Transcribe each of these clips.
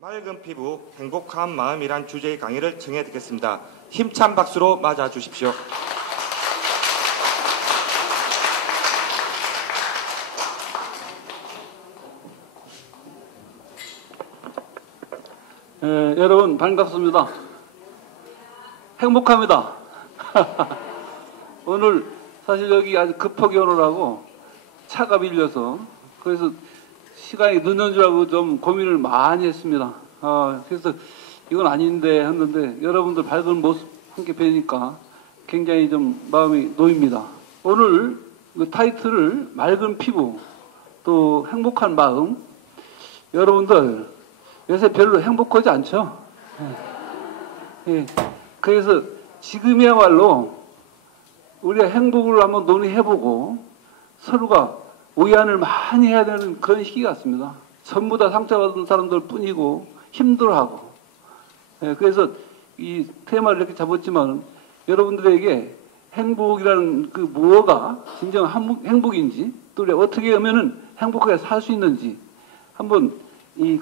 맑은 피부, 행복한 마음이란 주제의 강의를 청해 듣겠습니다. 힘찬 박수로 맞아 주십시오. 여러분 반갑습니다. 행복합니다. 오늘 사실 여기 아주 급하게 오느라고 차가 밀려서 그래서 시간이 늦는 줄 알고 좀 고민을 많이 했습니다. 그래서 이건 아닌데 했는데 여러분들 밝은 모습 함께 뵈니까 굉장히 좀 마음이 놓입니다. 오늘 그 타이틀을 맑은 피부 또 행복한 마음. 여러분들 요새 별로 행복하지 않죠? 예. 그래서 지금이야말로 우리가 행복을 한번 논의해보고 서로가 위안을 많이 해야 되는 그런 시기 같습니다. 전부 다 상처받은 사람들 뿐이고 힘들어하고. 예, 그래서 이 테마를 이렇게 잡았지만 여러분들에게 행복이라는 그 무엇가 진정한 행복인지 또 우리가 어떻게 하면은 행복하게 살 수 있는지 한번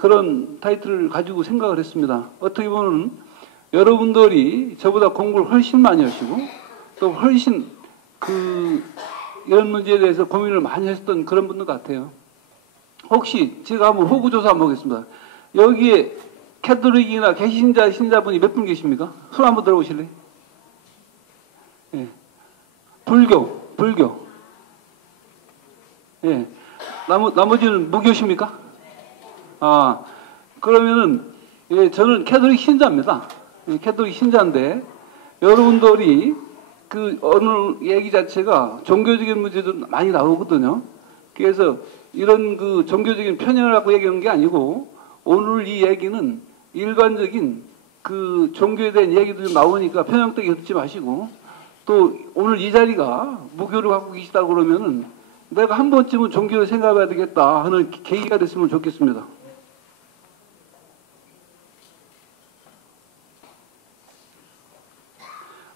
그런 타이틀을 가지고 생각을 했습니다. 어떻게 보면 여러분들이 저보다 공부를 훨씬 많이 하시고 또 훨씬 이런 문제에 대해서 고민을 많이 했던 그런 분들 같아요. 혹시 제가 한번 호구조사 한번 보겠습니다. 여기에 캐톨릭이나 개신자 신자분이 몇 분 계십니까? 손 한번 들어보실래요? 예. 불교. 예. 나머지는 무교십니까? 그러면은, 예, 저는 캐톨릭 신자입니다. 예, 캐톨릭 신자인데, 여러분들이 오늘 얘기 자체가 종교적인 문제도 많이 나오거든요. 그래서 이런 종교적인 편향을 갖고 얘기하는 게 아니고, 오늘 이 얘기는 일반적인 종교에 대한 얘기도 좀 나오니까 편향되게 듣지 마시고, 또 오늘 이 자리가 무교를 갖고 계시다고 그러면은 내가 한 번쯤은 종교를 생각해야 되겠다 하는 계기가 됐으면 좋겠습니다.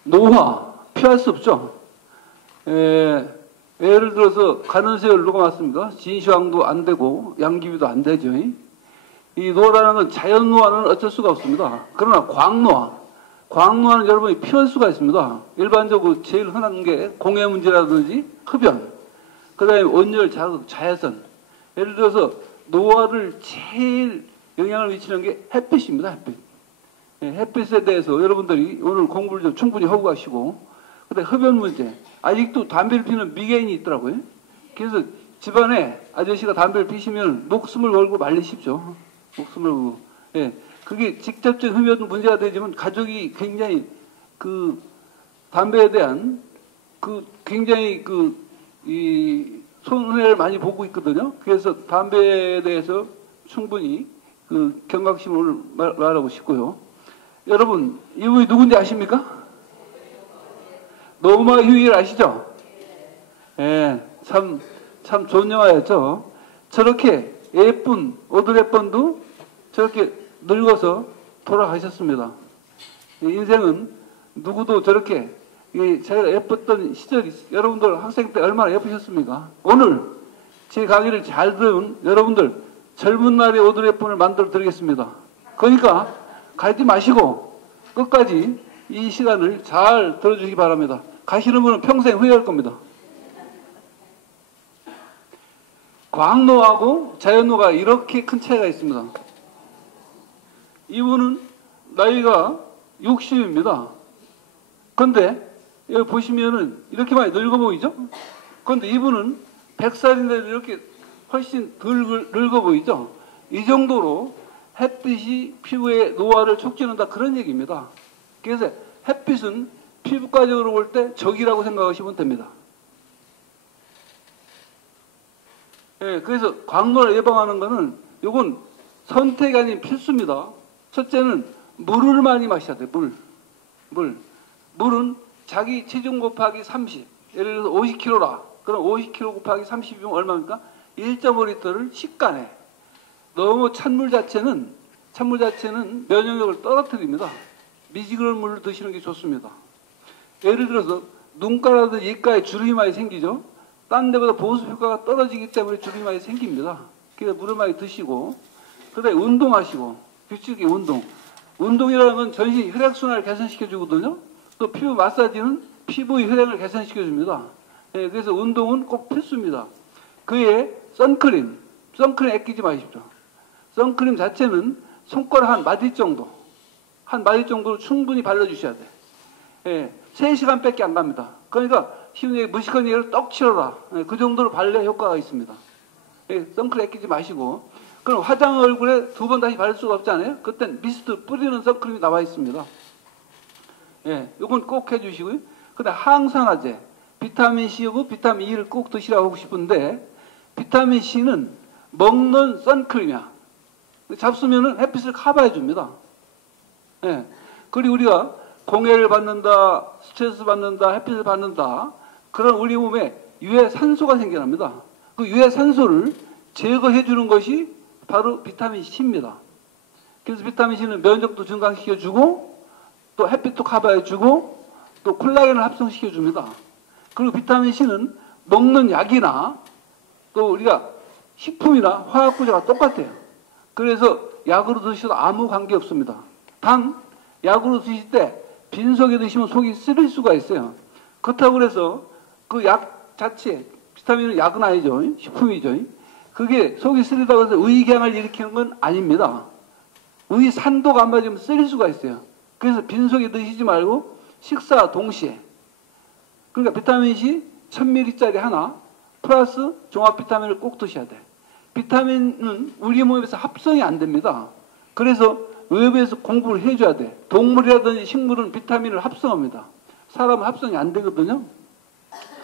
노화, 피할 수 없죠. 예를 들어서 가는 세월 누가 맞습니까? 진시황도 안 되고 양귀비도 안 되죠. 이 노화라는 건 자연 노화는 어쩔 수가 없습니다. 그러나 광노화는 여러분이 피할 수가 있습니다. 일반적으로 제일 흔한 게 공해 문제라든지 흡연, 그 다음에 온열, 자극, 자외선. 예를 들어서 노화를 제일 영향을 미치는 게 햇빛입니다. 햇빛에 대해서 여러분들이 오늘 공부를 좀 충분히 하고 가시고, 근데 흡연 문제. 아직도 담배를 피우는 미개인이 있더라고요. 그래서 집안에 아저씨가 담배를 피시면 목숨을 걸고 말리십시오. 목숨을 걸고. 예. 그게 직접적인 흡연 문제가 되지만 가족이 굉장히 담배에 대한 굉장히 손해를 많이 보고 있거든요. 그래서 담배에 대해서 충분히 경각심을 말하고 싶고요. 여러분, 이분이 누군지 아십니까? 노마 휴일 아시죠? 예, 참 좋은 영화였죠. 저렇게 예쁜 오드리 헵번도 저렇게 늙어서 돌아가셨습니다. 인생은 누구도 저렇게 자기가 예뻤던 시절이 여러분들 학생 때 얼마나 예쁘셨습니까? 오늘 제 강의를 잘 들은 여러분들 젊은 날의 오드리 헵번을 만들어 드리겠습니다. 그러니까 가지 마시고 끝까지 이 시간을 잘 들어주시기 바랍니다. 가시는 분은 평생 후회할 겁니다. 광노하고 자연노가 이렇게 큰 차이가 있습니다. 이분은 나이가 60입니다. 그런데 여기 보시면은 이렇게 많이 늙어 보이죠? 그런데 이분은 100살인데도 이렇게 훨씬 덜 늙어 보이죠? 이 정도로 햇빛이 피부의 노화를 촉진한다 그런 얘기입니다. 그래서 햇빛은 피부과적으로 볼 때 적이라고 생각하시면 됩니다. 예, 그래서 광노를 예방하는 것은 이건 선택이 아닌 필수입니다. 첫째는 물을 많이 마셔야 돼요. 물은 자기 체중 곱하기 30. 예를 들어서 50kg라. 그럼 50kg 곱하기 30이면 얼마입니까? 1.5리터를 식간에. 너무 찬물 자체는 면역력을 떨어뜨립니다. 미지근한 물을 드시는 게 좋습니다. 예를 들어서 눈가라든지 입가에 주름이 많이 생기죠. 딴 데보다 보습 효과가 떨어지기 때문에 주름이 많이 생깁니다. 그래서 물을 많이 드시고, 그다음에 운동하시고, 규칙적인 운동. 운동이라는 건 전신 혈액순환을 개선시켜 주거든요. 또 피부 마사지는 피부의 혈액을 개선시켜 줍니다. 예, 그래서 운동은 꼭 필수입니다. 그에 선크림 아끼지 마십시오. 선크림 자체는 손가락 한 마디 정도로 충분히 발라주셔야 돼. 예, 3시간밖에 안 갑니다. 그러니까 쉬운 얘기, 무식한 얘기를 떡 치러라. 예, 그 정도로 발라야 효과가 있습니다. 예, 선크림 아끼지 마시고. 그럼 화장 얼굴에 2번 다시 바를 수가 없잖아요. 그땐 미스트 뿌리는 선크림이 나와 있습니다. 예, 이건 꼭 해주시고요. 근데 항산화제, 비타민 C하고 비타민 E를 꼭 드시라고 하고 싶은데, 비타민 C는 먹는 선크림이야. 잡수면은 햇빛을 커버해 줍니다. 예. 그리고 우리가 공해를 받는다, 스트레스 받는다, 햇빛을 받는다, 그런 우리 몸에 유해 산소가 생겨납니다. 그 유해 산소를 제거해 주는 것이 바로 비타민 C입니다. 그래서 비타민 C는 면역도 증강시켜 주고, 또 햇빛도 커버해 주고, 또 콜라겐을 합성시켜 줍니다. 그리고 비타민 C는 먹는 약이나 또 우리가 식품이나 화학구조가 똑같아요. 그래서 약으로 드셔도 아무 관계 없습니다. 단 약으로 드실 때 빈속에 드시면 속이 쓰릴 수가 있어요. 그렇다고 해서 그 약 자체, 비타민은 약은 아니죠. 식품이죠. 그게 속이 쓰리다고 해서 의기양을 일으키는 건 아닙니다. 의 산도가 안 맞으면 쓰릴 수가 있어요. 그래서 빈속에 드시지 말고 식사 동시에. 그러니까 비타민 C 1000ml짜리 하나 플러스 종합 비타민을 꼭 드셔야 돼. 비타민은 우리 몸에서 합성이 안 됩니다. 그래서 외부에서 공부를 해줘야 돼. 동물이라든지 식물은 비타민을 합성합니다. 사람은 합성이 안 되거든요.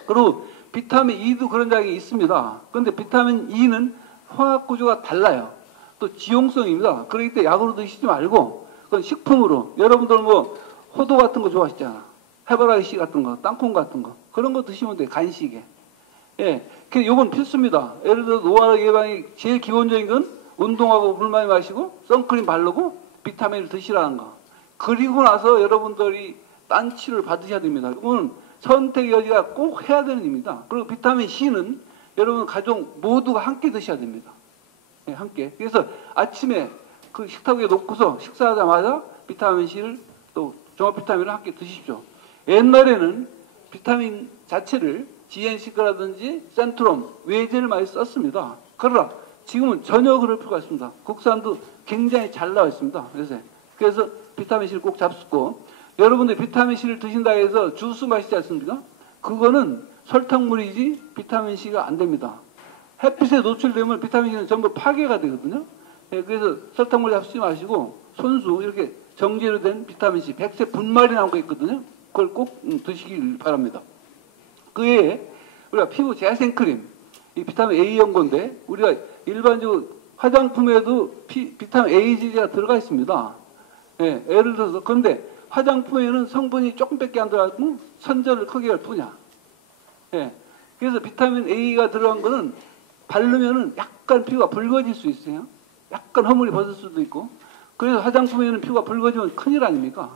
그리고 비타민 E도 그런 작용이 있습니다. 그런데 비타민 E는 화학 구조가 달라요. 또 지용성입니다. 그렇기 때문에 약으로 드시지 말고 그건 식품으로. 여러분들 뭐 호두 같은 거 좋아하시잖아. 해바라기 씨 같은 거, 땅콩 같은 거. 그런 거 드시면 돼요. 간식에. 예, 이건 필수입니다. 예를 들어 노화 예방이 제일 기본적인 건 운동하고 물 많이 마시고 선크림 바르고 비타민을 드시라는 거. 그리고 나서 여러분들이 딴치를 받으셔야 됩니다. 이거는 선택의 여지가 꼭 해야 되는 일입니다. 그리고 비타민 C는 여러분 가족 모두가 함께 드셔야 됩니다. 예, 함께. 그래서 아침에 그 식탁 위에 놓고서 식사하자마자 비타민 C를 또 종합 비타민을 함께 드십시오. 옛날에는 비타민 자체를 GNC라든지 센트롬, 외제를 많이 썼습니다. 그러나 지금은 전혀 그럴 필요가 있습니다. 국산도 굉장히 잘 나와 있습니다. 그래서 비타민C를 꼭 잡수고, 여러분들 비타민C를 드신다 해서 주스 마시지 않습니까? 그거는 설탕물이지 비타민C가 안 됩니다. 햇빛에 노출되면 비타민C는 전부 파괴가 되거든요. 예, 그래서 설탕물 잡수지 마시고 손수 이렇게 정제로 된 비타민C, 백색 분말이 나온 거 있거든요. 그걸 꼭 드시길 바랍니다. 그에 우리가 피부 재생크림, 이 비타민 A 연고인데 우리가 일반적으로 화장품에도 비타민 A 지가 들어가 있습니다. 예, 예를 들어서 그런데 화장품에는 성분이 조금밖에 안 들어가고 선전을 크게 할 뿐이야. 예, 그래서 비타민 A가 들어간 거는 바르면은 약간 피부가 붉어질 수 있어요. 약간 허물이 벗을 수도 있고. 그래서 화장품에는 피부가 붉어지면 큰일 아닙니까?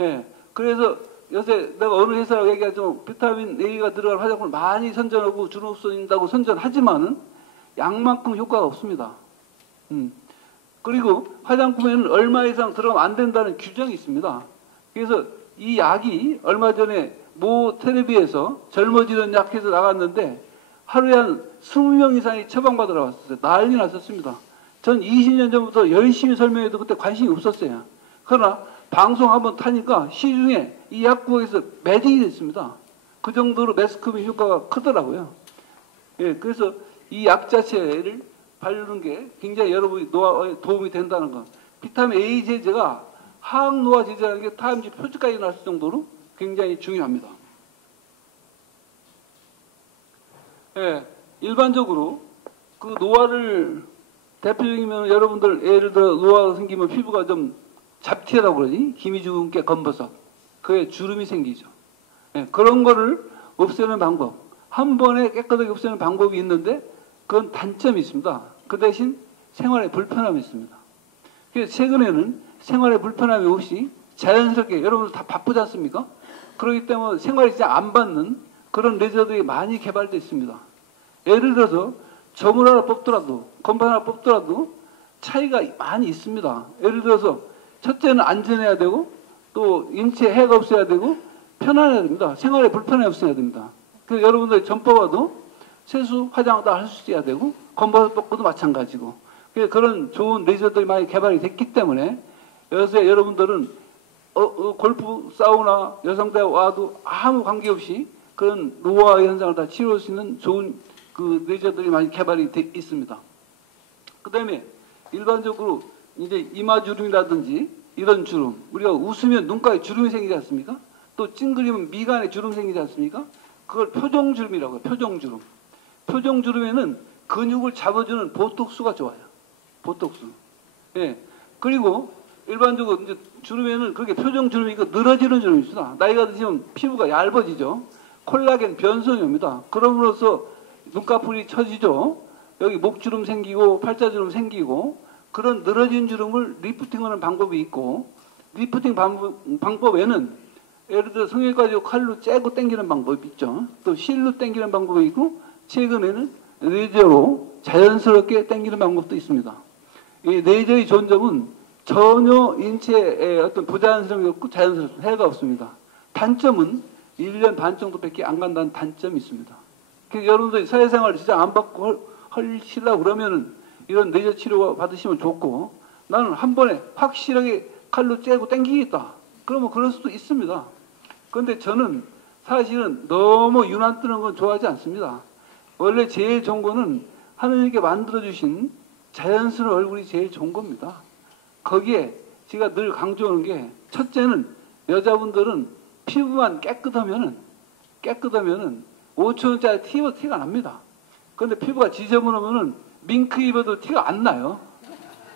예, 그래서 요새 내가 어느 회사라고 얘기하죠. 비타민 A가 들어간 화장품을 많이 선전하고 주로 쓰인다고 선전하지만은 약만큼 효과가 없습니다. 그리고 화장품에는 얼마 이상 들어가면 안 된다는 규정이 있습니다. 그래서 이 약이 얼마 전에 모 텔레비에서 젊어지는 약해서 나갔는데 하루에 한 20명 이상이 처방받으러 왔었어요. 난리 났었습니다. 전 20년 전부터 열심히 설명해도 그때 관심이 없었어요. 그러나 방송 한번 타니까 시중에 이 약국에서 매진이 됐습니다. 그 정도로 매스컴의 효과가 크더라고요. 예, 그래서 이 약 자체를 바르는 게 굉장히 여러분이 노화에 도움이 된다는 거. 비타민 A 제제가 항노화 제제라는 게 타임지 표지까지 나올 정도로 굉장히 중요합니다. 예, 일반적으로 그 노화를 대표적이면 여러분들 예를 들어 노화가 생기면 피부가 좀 잡티라고 그러지? 기미주근깨 검버섯. 그에 주름이 생기죠. 예, 그런 거를 없애는 방법. 한 번에 깨끗하게 없애는 방법이 있는데 그건 단점이 있습니다. 그 대신 생활에 불편함이 있습니다. 그래서 최근에는 생활에 불편함이 없이 자연스럽게 여러분들 다 바쁘지 않습니까? 그렇기 때문에 생활이 진짜 안 받는 그런 레저들이 많이 개발되어 있습니다. 예를 들어서 점을 하나 뽑더라도 건반 하나 뽑더라도 차이가 많이 있습니다. 예를 들어서 첫째는 안전해야 되고 또 인체에 해가 없어야 되고 편안해야 됩니다. 생활에 불편함이 없어야 됩니다. 그래서 여러분들 전법와도 세수, 화장 다 할 수 있어야 되고 검버섯 복구도 마찬가지고 그런 좋은 레저들이 많이 개발이 됐기 때문에 요새 여러분들은 골프, 사우나, 여성대 와도 아무 관계없이 그런 노화 현상을 다 치료할 수 있는 좋은 그 레저들이 많이 개발이 돼 있습니다. 그 다음에 일반적으로 이제 이마주름이라든지 이런 주름, 우리가 웃으면 눈가에 주름이 생기지 않습니까? 또 찡그리면 미간에 주름 생기지 않습니까? 그걸 표정주름이라고 해요. 표정주름. 표정주름에는 근육을 잡아주는 보톡스가 좋아요. 보톡스. 예. 그리고 일반적으로 이제 주름에는 그렇게 표정주름이 있고 늘어지는 주름이 있습니다. 나이가 드시면 피부가 얇아지죠. 콜라겐 변성이 옵니다. 그럼으로써 눈꺼풀이 처지죠. 여기 목주름 생기고 팔자주름 생기고 그런 늘어진 주름을 리프팅하는 방법이 있고 리프팅 방법에는 예를 들어 성형외과 칼로 째고 당기는 방법이 있죠. 또 실로 당기는 방법이 있고 최근에는 레이저로 자연스럽게 당기는 방법도 있습니다. 이 레이저의 좋은 점은 전혀 인체에 어떤 부자연스러움이 없고 자연스럽습니다. 해가 없습니다. 단점은 1년 반 정도밖에 안 간다는 단점이 있습니다. 그래서 여러분들이 사회생활 진짜 안 받고 하시려고 그러면은 이런 레이저 치료 받으시면 좋고 나는 한 번에 확실하게 칼로 째고 당기겠다. 그러면 그럴 수도 있습니다. 그런데 저는 사실은 너무 유난 뜨는 건 좋아하지 않습니다. 원래 제일 좋은 거는 하느님께 만들어주신 자연스러운 얼굴이 제일 좋은 겁니다. 거기에 제가 늘 강조하는 게 첫째는 여자분들은 피부만 깨끗하면은 5,000원짜리 티가 납니다. 그런데 피부가 지저분하면은 밍크 입어도 티가 안 나요.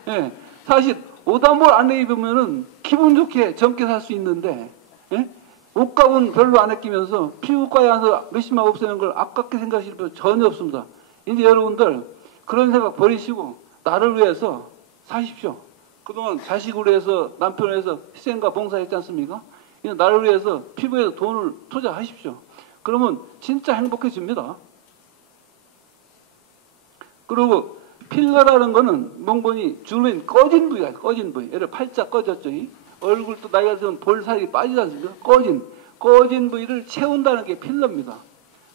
예. 사실 오다몰 안에 입으면은 기분 좋게 젊게 살 수 있는데, 예? 옷값은 별로 안 아끼면서 피부과에 와서 몇십만 없애는 걸 아깝게 생각하실 필요 전혀 없습니다. 이제 여러분들 그런 생각 버리시고 나를 위해서 사십시오. 그동안 자식을 위해서 남편을 위해서 희생과 봉사했지 않습니까? 이제 나를 위해서 피부에 돈을 투자하십시오. 그러면 진짜 행복해집니다. 그리고 필러라는 거는 몽골이 주름이 꺼진 부위가 꺼진 부위. 예를 팔자 꺼졌죠. 얼굴도 나이가 들면 볼살이 빠지지 않습니까? 꺼진 부위를 채운다는 게 필러입니다.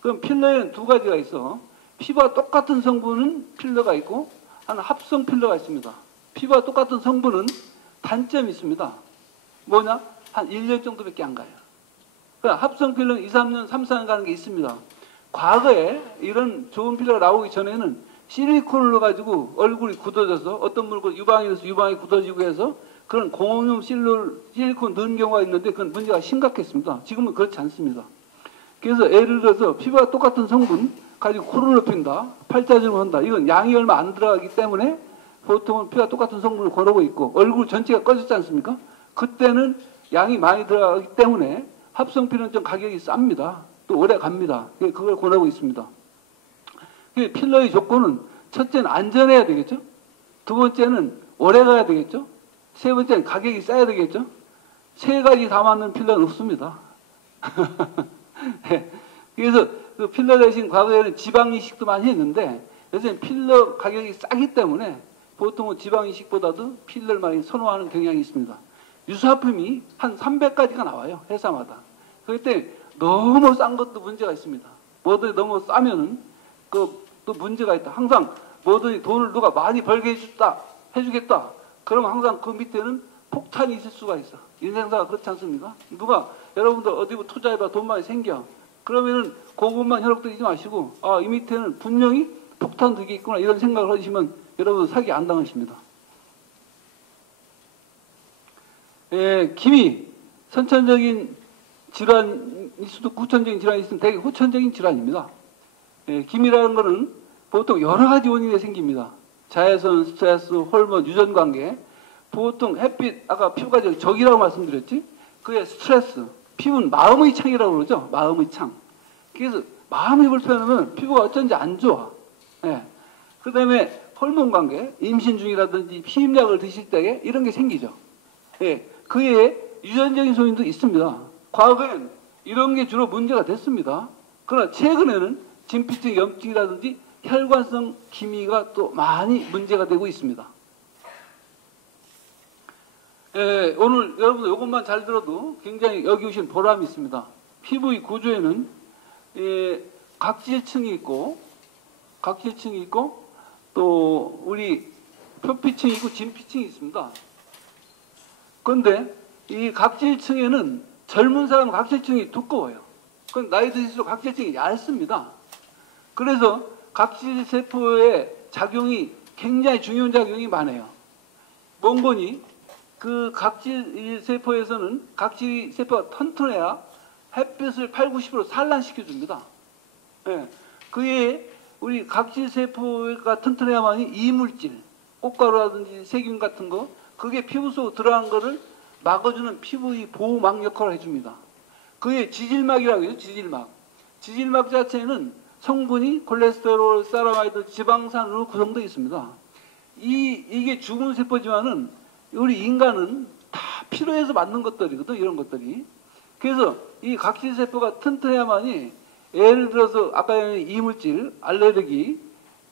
그럼 필러에는 두 가지가 있어. 피부와 똑같은 성분은 필러가 있고 한 합성 필러가 있습니다. 피부와 똑같은 성분은 단점이 있습니다. 뭐냐? 한 1년 정도밖에 안 가요. 그러니까 합성 필러는 2, 3년, 3, 4년 가는 게 있습니다. 과거에 이런 좋은 필러가 나오기 전에는 실리콘을 가지고 얼굴이 굳어져서 어떤 물건 유방이 굳어지고 해서 그런 공용용 실리콘 넣은 경우가 있는데 그건 문제가 심각했습니다. 지금은 그렇지 않습니다. 그래서 예를 들어서 피부와 똑같은 성분 가지고 코를 높인다, 팔자주름을 한다. 이건 양이 얼마 안 들어가기 때문에 보통은 피부와 똑같은 성분을 권하고 있고 얼굴 전체가 꺼졌지 않습니까? 그때는 양이 많이 들어가기 때문에 합성 필러는 좀 가격이 쌉니다. 또 오래 갑니다. 그걸 권하고 있습니다. 필러의 조건은 첫째는 안전해야 되겠죠. 두 번째는 오래 가야 되겠죠. 세 번째는 가격이 싸야 되겠죠. 세 가지 다 맞는 필러는 없습니다. 그래서 그 필러 대신 과거에는 지방 이식도 많이 했는데 요새는 필러 가격이 싸기 때문에 보통은 지방 이식보다도 필러를 많이 선호하는 경향이 있습니다. 유사품이 한 300가지가 나와요. 회사마다. 그렇기 때문에 너무 싼 것도 문제가 있습니다. 뭐든 너무 싸면은 또 문제가 있다. 항상 뭐든 돈을 누가 많이 벌게 해주겠다. 그러면 항상 그 밑에는 폭탄이 있을 수가 있어. 인생사가 그렇지 않습니까? 누가 여러분들 어디 뭐 투자해봐 돈 많이 생겨. 그러면은 그것만 혈육들이지 마시고 이 밑에는 분명히 폭탄도 이게 있구나 이런 생각을 하시면 여러분 사기 안 당하십니다. 기미 선천적인 질환일 수도 후천적인 질환이 있으면 되게 후천적인 질환입니다. 기미라는 것은 보통 여러 가지 원인에 생깁니다. 자외선, 스트레스, 호르몬, 유전관계. 보통 햇빛, 아까 피부가 적이라고 말씀드렸지? 그게 스트레스. 피부는 마음의 창이라고 그러죠? 마음의 창. 그래서 마음이 불편하면 피부가 어쩐지 안 좋아. 그 다음에 호르몬 관계, 임신 중이라든지 피임약을 드실 때 이런 게 생기죠. 그에 유전적인 소인도 있습니다. 과거엔 이런 게 주로 문제가 됐습니다. 그러나 최근에는 진피층 염증이라든지 혈관성 기미가 또 많이 문제가 되고 있습니다. 예, 오늘 여러분들 이것만 잘 들어도 굉장히 여기 오신 보람이 있습니다. 피부의 구조에는 각질층이 있고 또 우리 표피층이 있고 진피층이 있습니다. 그런데 이 각질층에는 젊은 사람은 각질층이 두꺼워요. 그건 나이 들수록 각질층이 얇습니다. 그래서 각질세포의 작용이 굉장히 중요한 작용이 많아요. 몽고니 그 각질세포에서는 각질세포가 튼튼해야 햇빛을 80~90% 산란시켜줍니다. 예. 그에 우리 각질세포가 튼튼해야만이 이물질, 꽃가루라든지 세균 같은 거, 그게 피부 속으로 들어간 거를 막아주는 피부의 보호막 역할을 해줍니다. 그게 지질막이라고 해요. 지질막. 지질막 자체는 성분이 콜레스테롤, 세라마이드, 지방산으로 구성되어 있습니다. 이게 죽은 세포지만은 우리 인간은 다 필요해서 만든 것들이거든, 이런 것들이. 그래서 이 각질세포가 튼튼해야만이 예를 들어서 아까 얘기한 이물질, 알레르기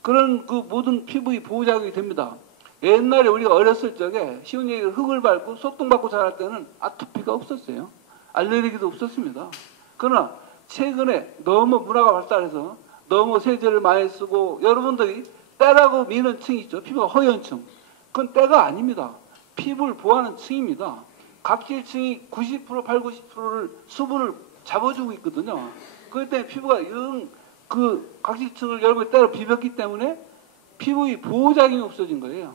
그런 그 모든 피부의 보호작용이 됩니다. 옛날에 우리가 어렸을 적에 쉬운 얘기를 흙을 밟고 소똥 밟고 자랄 때는 아토피가 없었어요. 알레르기도 없었습니다. 그러나 최근에 너무 문화가 발달해서 너무 세제를 많이 쓰고 여러분들이 때라고 미는 층이 있죠. 피부가 허연층. 그건 때가 아닙니다. 피부를 보호하는 층입니다. 각질층이 80%를 수분을 잡아주고 있거든요. 그렇기 때문에 피부가 그 각질층을 여러분이 때로 비볐기 때문에 피부의 보호작용이 없어진 거예요.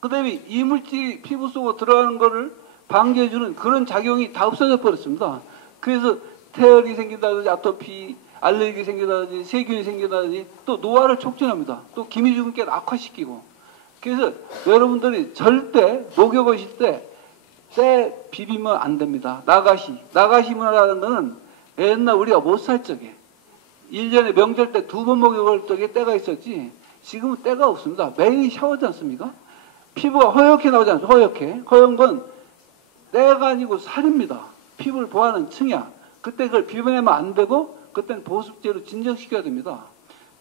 그 다음에 이물질이 피부 속으로 들어가는 거를 방지해주는 그런 작용이 다 없어져 버렸습니다. 그래서 태열이 생긴다든지 아토피, 알레르기 생긴다든지 세균이 생긴다든지 또 노화를 촉진합니다. 또 기미주근깨를 악화시키고. 그래서 여러분들이 절대 목욕 오실 때 비비면 안 됩니다. 나가시 문화라는 거는 옛날 우리가 못 살 적에 1년에 명절 때 2번 목욕할 적에 때가 있었지 지금은 때가 없습니다. 매일 샤워하지 않습니까? 피부가 허옇게 나오지 않습니까? 허연 건 때가 아니고 살입니다. 피부를 보호하는 층이야. 그때 그걸 비벼내면 안 되고 그때는 보습제로 진정시켜야 됩니다.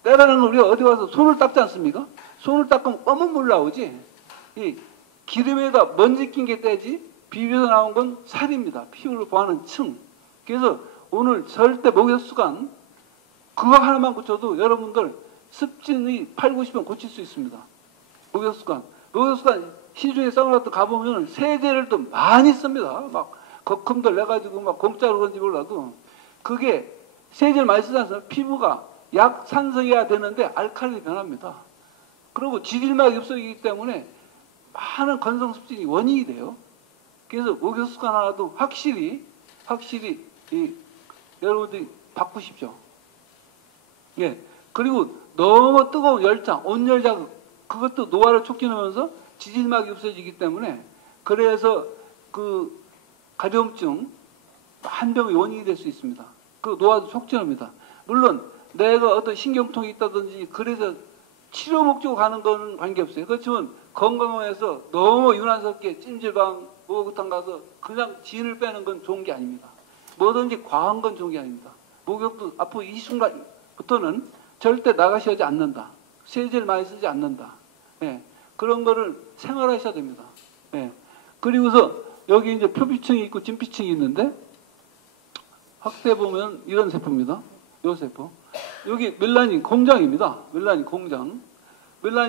때라는 건 우리가 어디 가서 손을 닦지 않습니까? 손을 닦으면 검은 물 나오지. 이 기름에다 먼지 낀 게 때지 비벼서 나온 건 살입니다. 피부를 보호하는 층. 그래서 오늘 절대 목욕 습관 그거 하나만 고쳐도 여러분들 습진의 80~90% 고칠 수 있습니다. 목욕 습관 시중에 사우나 또 가보면 세제를 또 많이 씁니다. 막 거품들 내가지고 막 공짜로 그런지 몰라도 그게 세제를 많이 쓰지 않습니까? 피부가 약산성이어야 되는데 알칼리로 변합니다. 그리고 지질막이 없어지기 때문에 많은 건성습진이 원인이 돼요. 그래서 목욕 습관 하나도 확실히 여러분들이 바꾸십시오. 예. 그리고 너무 뜨거운 열창, 온열자극 그것도 노화를 촉진하면서 지질막이 없어지기 때문에 그래서 그 가려움증 한 병의 원인이 될 수 있습니다. 그 노화도 촉진합니다. 물론 내가 어떤 신경통이 있다든지 그래서 치료 목적으로 가는 건 관계없어요. 그렇지만 건강원에서 너무 유난스럽게 찜질방, 목욕탕 가서 그냥 진을 빼는 건 좋은 게 아닙니다. 뭐든지 과한 건 좋은 게 아닙니다. 목욕도 앞으로 이 순간부터는 절대 나가셔야지 않는다. 세제를 많이 쓰지 않는다. 예. 그런 거를 생활하셔야 됩니다. 예. 그리고서 여기 이제 표피층이 있고 진피층이 있는데 확대 보면 이런 세포입니다. 이 세포. 여기 멜라닌 공장입니다. 멜라닌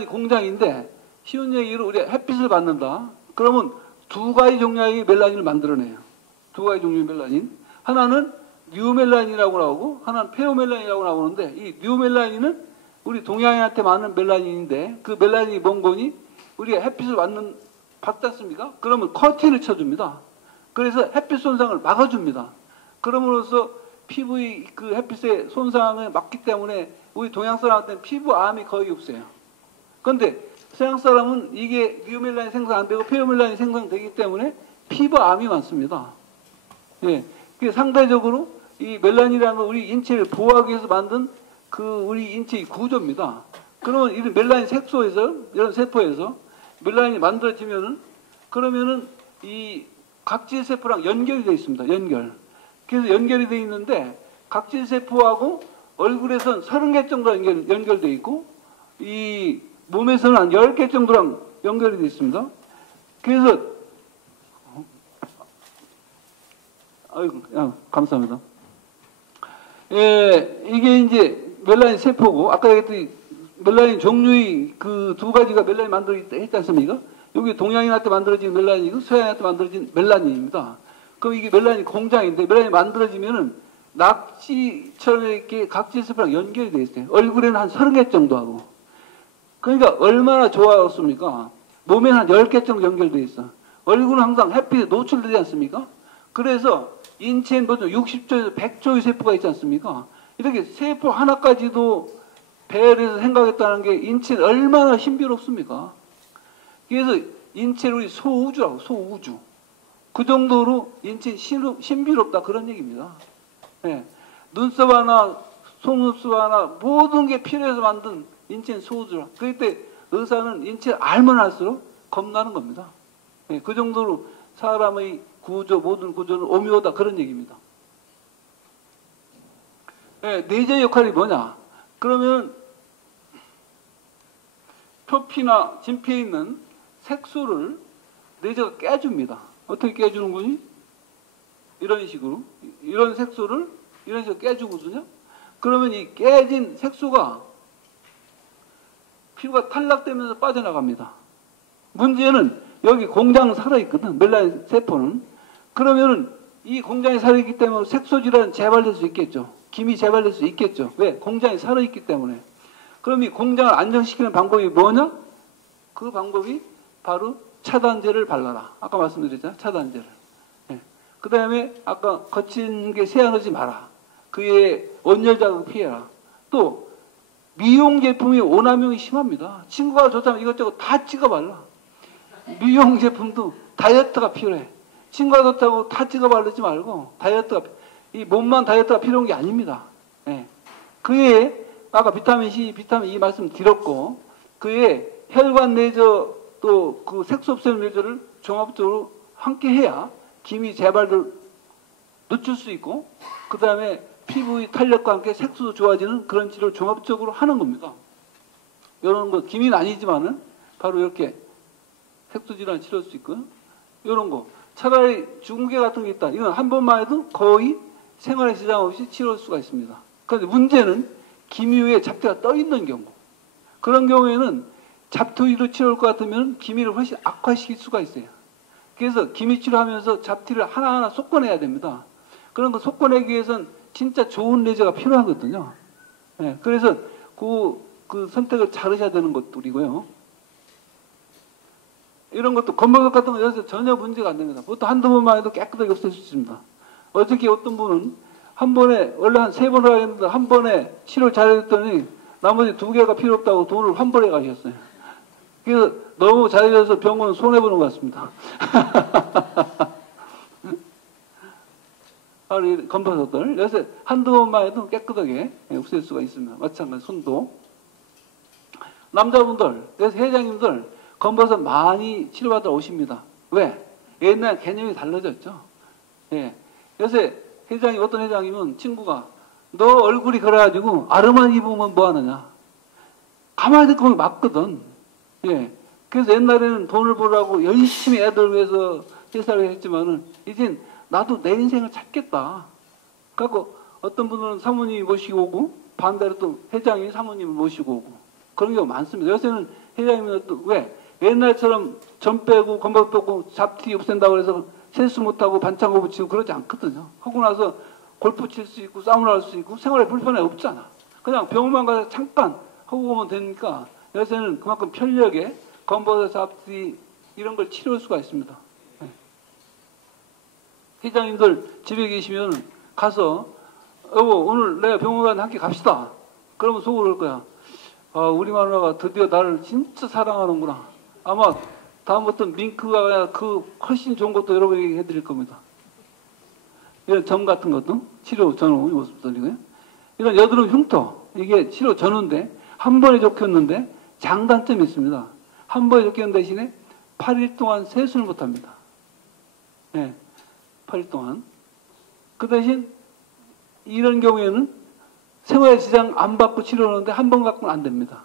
공장인데 쉬운 얘기로 우리 햇빛을 받는다. 그러면 두 가지 종류의 멜라닌을 만들어내요. 두 가지 종류의 멜라닌. 하나는 뉴멜라닌이라고 나오고 하나는 페오멜라닌이라고 나오는데 이 뉴멜라닌은 우리 동양인한테 많은 멜라닌인데 그 멜라닌이 뭔 거니? 우리가 햇빛을 받지 않습니까? 그러면 커튼을 쳐줍니다. 그래서 햇빛 손상을 막아줍니다. 그럼으로써 피부의 그 햇빛의 손상을 막기 때문에 우리 동양 사람한테는 피부암이 거의 없어요. 그런데 서양 사람은 이게 뉴멜라닌 생산 안 되고 페오멜라닌 생산되기 때문에 피부암이 많습니다. 예. 그게 상대적으로 이 멜라닌이라는 건 우리 인체를 보호하기 위해서 만든 그 우리 인체의 구조입니다. 그러면 이 멜라닌 색소에서 이런 세포에서 멜라닌이 만들어지면은 그러면은 이 각질세포랑 연결이 되어 있습니다. 그래서 연결이 되어 있는데 각질세포하고 얼굴에서는 30개 정도 연결되어 있고 이 몸에서는 한 10개 정도랑 연결이 되어 있습니다. 그래서 아이고, 감사합니다. 예, 이게 이제 멜라닌 세포고, 아까 얘기했더니 멜라닌 종류의 그 두 가지가 멜라닌 만들어지다 했지 않습니까? 여기 동양인한테 만들어진 멜라닌이고 서양인한테 만들어진 멜라닌입니다. 그럼 이게 멜라닌 공장인데 멜라닌이 만들어지면은 낙지처럼 이렇게 각질 세포랑 연결이 되어 있어요. 얼굴에는 한 30개 정도 하고. 그러니까 얼마나 좋았습니까? 몸에는 한 10개 정도 연결되어 있어. 얼굴은 항상 햇빛에 노출되지 않습니까? 그래서 인체엔 보통 60조에서 100조의 세포가 있지 않습니까? 이렇게 세포 하나까지도 배열해서 생각했다는 게 인체는 얼마나 신비롭습니까? 그래서 인체를 우리 소우주라고, 소우주. 그 정도로 인체 신비롭다 그런 얘기입니다. 네. 눈썹 하나, 속눈썹 하나, 모든 게 필요해서 만든 인체는 소우주라. 그때 의사는 인체를 알면 알수록 겁나는 겁니다. 네. 그 정도로 사람의 구조, 모든 구조는 오묘하다 그런 얘기입니다. 네. 뇌의 역할이 뭐냐? 그러면 표피나 진피에 있는 색소를 뇌가 깨줍니다. 어떻게 깨주는 거니? 이런 식으로. 이런 색소를 이런 식으로 깨주거든요. 그러면 이 깨진 색소가 피부가 탈락되면서 빠져나갑니다. 문제는 여기 공장 살아있거든. 멜라닌 세포는. 그러면은 이 공장이 살아있기 때문에 색소 질환은 재발될 수 있겠죠. 김이 재발될 수 있겠죠. 왜? 공장이 살아있기 때문에. 그럼 이 공장을 안정시키는 방법이 뭐냐? 그 방법이 바로 차단제를 발라라. 아까 말씀드렸잖아요. 차단제를. 네. 그 다음에 아까 거친 게 세안하지 마라. 그의 온열 자극 피해라. 또 미용 제품이 오남용이 심합니다. 친구가 좋다면 이것저것 다 찍어 발라. 미용 제품도 다이어트가 필요해. 친구가 좋다고 다 찍어 바르지 말고 다이어트가 이 몸만 다이어트가 필요한 게 아닙니다. 네. 그의 아까 비타민 C, 비타민 E 말씀드렸고 그의 혈관 내저 또 그 색소 없애는 내저를 종합적으로 함께 해야 김이 재발을 늦출 수 있고 그 다음에 피부의 탄력과 함께 색소도 좋아지는 그런 치료를 종합적으로 하는 겁니다. 이런 거 김은 아니지만은 바로 이렇게 색소 질환 치료할 수 있고요. 이런 거 차라리 중계 같은 게 있다. 이건 한 번만 해도 거의 생활에 지장 없이 치료할 수가 있습니다. 그런데 문제는 김 위에 잡티가 떠 있는 경우. 그런 경우에는 잡티로 치료할 것 같으면 기미를 훨씬 악화시킬 수가 있어요. 그래서 기미 치료하면서 잡티를 하나하나 쏟아내야 됩니다. 그런 거 쏟아내기 위해서는 진짜 좋은 레저가 필요하거든요. 네, 그래서 그 선택을 잘 하셔야 되는 것들이고요. 이런 것도 검버섯 같은 거 여기서 전혀 문제가 안 됩니다. 보통 한두 번만 해도 깨끗하게 없앨 수 있습니다. 어저께 어떤 분은 한 번에 원래 한 3번 하라 했는데 한 번에 치료를 잘해줬더니 나머지 2개가 필요 없다고 돈을 환불해 가셨어요. 그래서 너무 잘해줘서 병원은 손해보는 것 같습니다. 바로 검버섯들 여기서 한두 번만 해도 깨끗하게 없앨 수가 있습니다. 마찬가지 손도. 남자분들, 그래서 회장님들 검버섯 많이 치료받으러 오십니다. 왜? 옛날 개념이 달라졌죠. 예. 요새 회장이 어떤 회장이면 친구가 너 얼굴이 그래가지고 아르만 입으면 뭐 하느냐. 가만히 듣고 보면 맞거든. 예. 그래서 옛날에는 돈을 벌라고 열심히 애들 위해서 회사를 했지만은 이젠 나도 내 인생을 찾겠다. 그래갖고 어떤 분들은 사모님이 모시고 오고 반대로 또 회장이 사모님을 모시고 오고 그런 경우가 많습니다. 요새는 회장님은 또 왜? 옛날처럼 점 빼고 건박 빼고 잡티 없앤다고 해서 세수 못하고 반창고 붙이고 그러지 않거든요. 하고 나서 골프 칠 수 있고 싸움을 할 수 있고 생활에 불편함이 없잖아. 그냥 병원만 가서 잠깐 하고 오면 되니까 요새는 그만큼 편리하게 건버섯 잡티 이런 걸 치료할 수가 있습니다. 네. 회장님들 집에 계시면 가서 여보 오늘 내가 병원 함께 갑시다. 그러면 속으로 그럴 거야. 아, 우리 마누라가 드디어 나를 진짜 사랑하는구나. 아마 다음부터 밍크가 그 훨씬 좋은 것도 여러분에게 해드릴 겁니다. 이런 점 같은 것도 치료 전후 모습들이고요. 이런 여드름 흉터 이게 치료 전후인데 한 번에 좋겠는데 장단점이 있습니다. 한 번에 좋겠는 대신에 8일 동안 세수를 못합니다. 네, 8일 동안. 그 대신 이런 경우에는 생활에 지장 안 받고 치료하는데 한 번 갖고는 안 됩니다.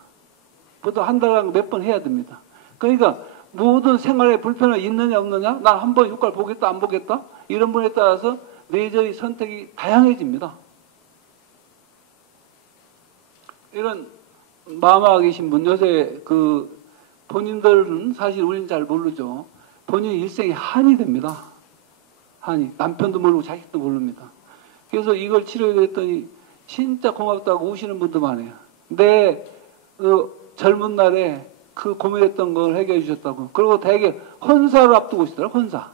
보통 한 달간 몇 번 해야 됩니다. 그러니까 모든 생활에 불편함이 있느냐 없느냐 난 한 번 효과를 보겠다 안 보겠다 이런 분에 따라서 내저의 선택이 다양해집니다. 이런 마마가 계신 분, 요새 본인들은 사실 우리는 잘 모르죠. 본인 일생이 한이 됩니다. 한이. 남편도 모르고 자식도 모릅니다. 그래서 이걸 치료해 드렸더니 진짜 고맙다고 우시는 분도 많아요. 내 젊은 날에 그 고민했던 걸 해결해 주셨다고. 그리고 되게 헌사를 앞두고 있더라고요. 헌사.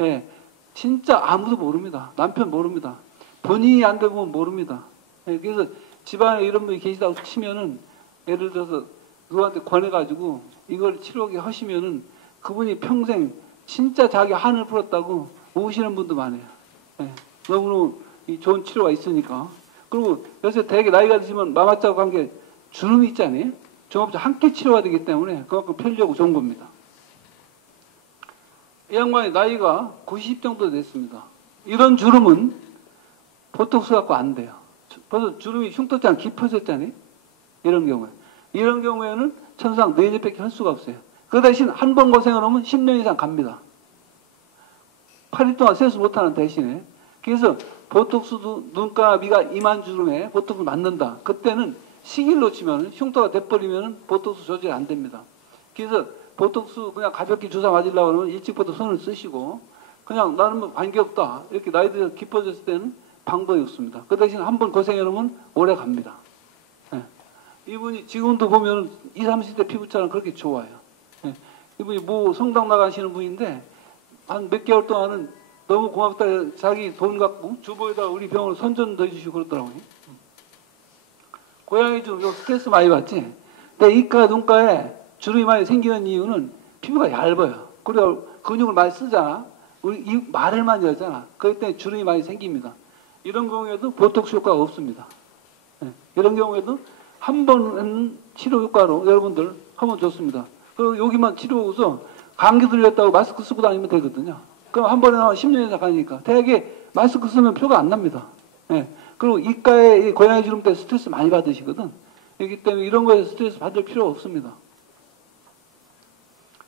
예. 진짜 아무도 모릅니다. 남편 모릅니다. 본인이 안 되면 모릅니다. 예. 그래서 집안에 이런 분이 계시다고 치면은 예를 들어서 누구한테 권해가지고 이걸 치료하게 하시면은 그분이 평생 진짜 자기 한을 풀었다고 우시는 분도 많아요. 예. 너무너무 좋은 치료가 있으니까. 그리고 요새 되게 나이가 드시면 마마자하고 관계 주름이 있잖아요. 종합적으로 함께 치료가 되기 때문에 그만큼 편리하고 좋은 겁니다. 이 양반이 나이가 90 정도 됐습니다. 이런 주름은 보톡스 갖고 안 돼요. 벌써 주름이 흉터장 깊어졌잖아요. 이런 경우에. 이런 경우에는 천상 내년밖에 할 수가 없어요. 그 대신 한 번 고생을 하면 10년 이상 갑니다. 8일 동안 세수 못하는 대신에. 그래서 보톡스도 눈가 미가 이만 주름에 보톡스 맞는다. 그때는 시기를 놓치면 흉터가 돼버리면 보톡스 조절이 안 됩니다. 그래서 보톡스 그냥 가볍게 주사 맞으려고 하면 일찍부터 손을 쓰시고 그냥 나는 뭐 관계없다. 이렇게 나이 들어서 깊어졌을 때는 방법이 없습니다. 그 대신 한 번 고생해 놓으면 오래 갑니다. 예. 이분이 지금도 보면 20, 30대 피부처럼 그렇게 좋아요. 예. 이분이 뭐 성당 나가시는 분인데 한 몇 개월 동안은 너무 고맙다. 자기 돈 갖고 주보에다 우리 병원을 선전도 해주시고 그러더라고요. 고양이 좀 스트레스 많이 받지? 근데 이가 눈가에 주름이 많이 생기는 이유는 피부가 얇아요. 그리고 근육을 많이 쓰잖아. 우리 이 말을 많이 하잖아. 그럴 때 주름이 많이 생깁니다. 이런 경우에도 보톡스 효과가 없습니다. 네. 이런 경우에도 한 번은 치료 효과로 여러분들 하면 좋습니다. 그리고 여기만 치료하고서 감기 들렸다고 마스크 쓰고 다니면 되거든요. 그럼 한 번에 나면 10년 이상 가니까 되게 마스크 쓰면 표가 안 납니다. 네. 그리고 이가에 고양이 주름 때 스트레스 많이 받으시거든. 그렇기 때문에 이런 거에 스트레스 받을 필요가 없습니다.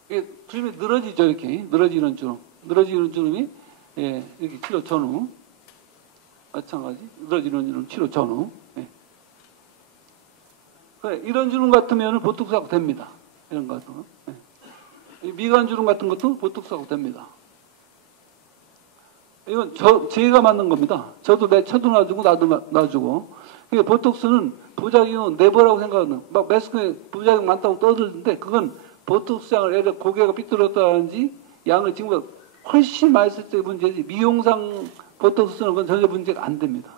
이게 주름이 늘어지죠, 이렇게. 늘어지는 주름. 늘어지는 주름이, 예, 이렇게 치료 전후. 마찬가지. 늘어지는 주름 치료 전후. 예. 그래, 이런 주름 같으면 보톡스하고 됩니다. 이런 거 같은 거. 예. 미간 주름 같은 것도 보톡스하고 됩니다. 이건 제가 맞는 겁니다. 저도 내 쳐도 놔주고 나도 놔주고. 그러니까 보톡스는 부작용은 내버라고 생각하는. 막 매스크에 부작용 많다고 떠들는데 그건 보톡스 양을 예를 고개가 삐뚤었다든지 양을 지금보다 훨씬 많이 쓸 때 문제지. 미용상 보톡스 쓰는 건 전혀 문제가 안 됩니다.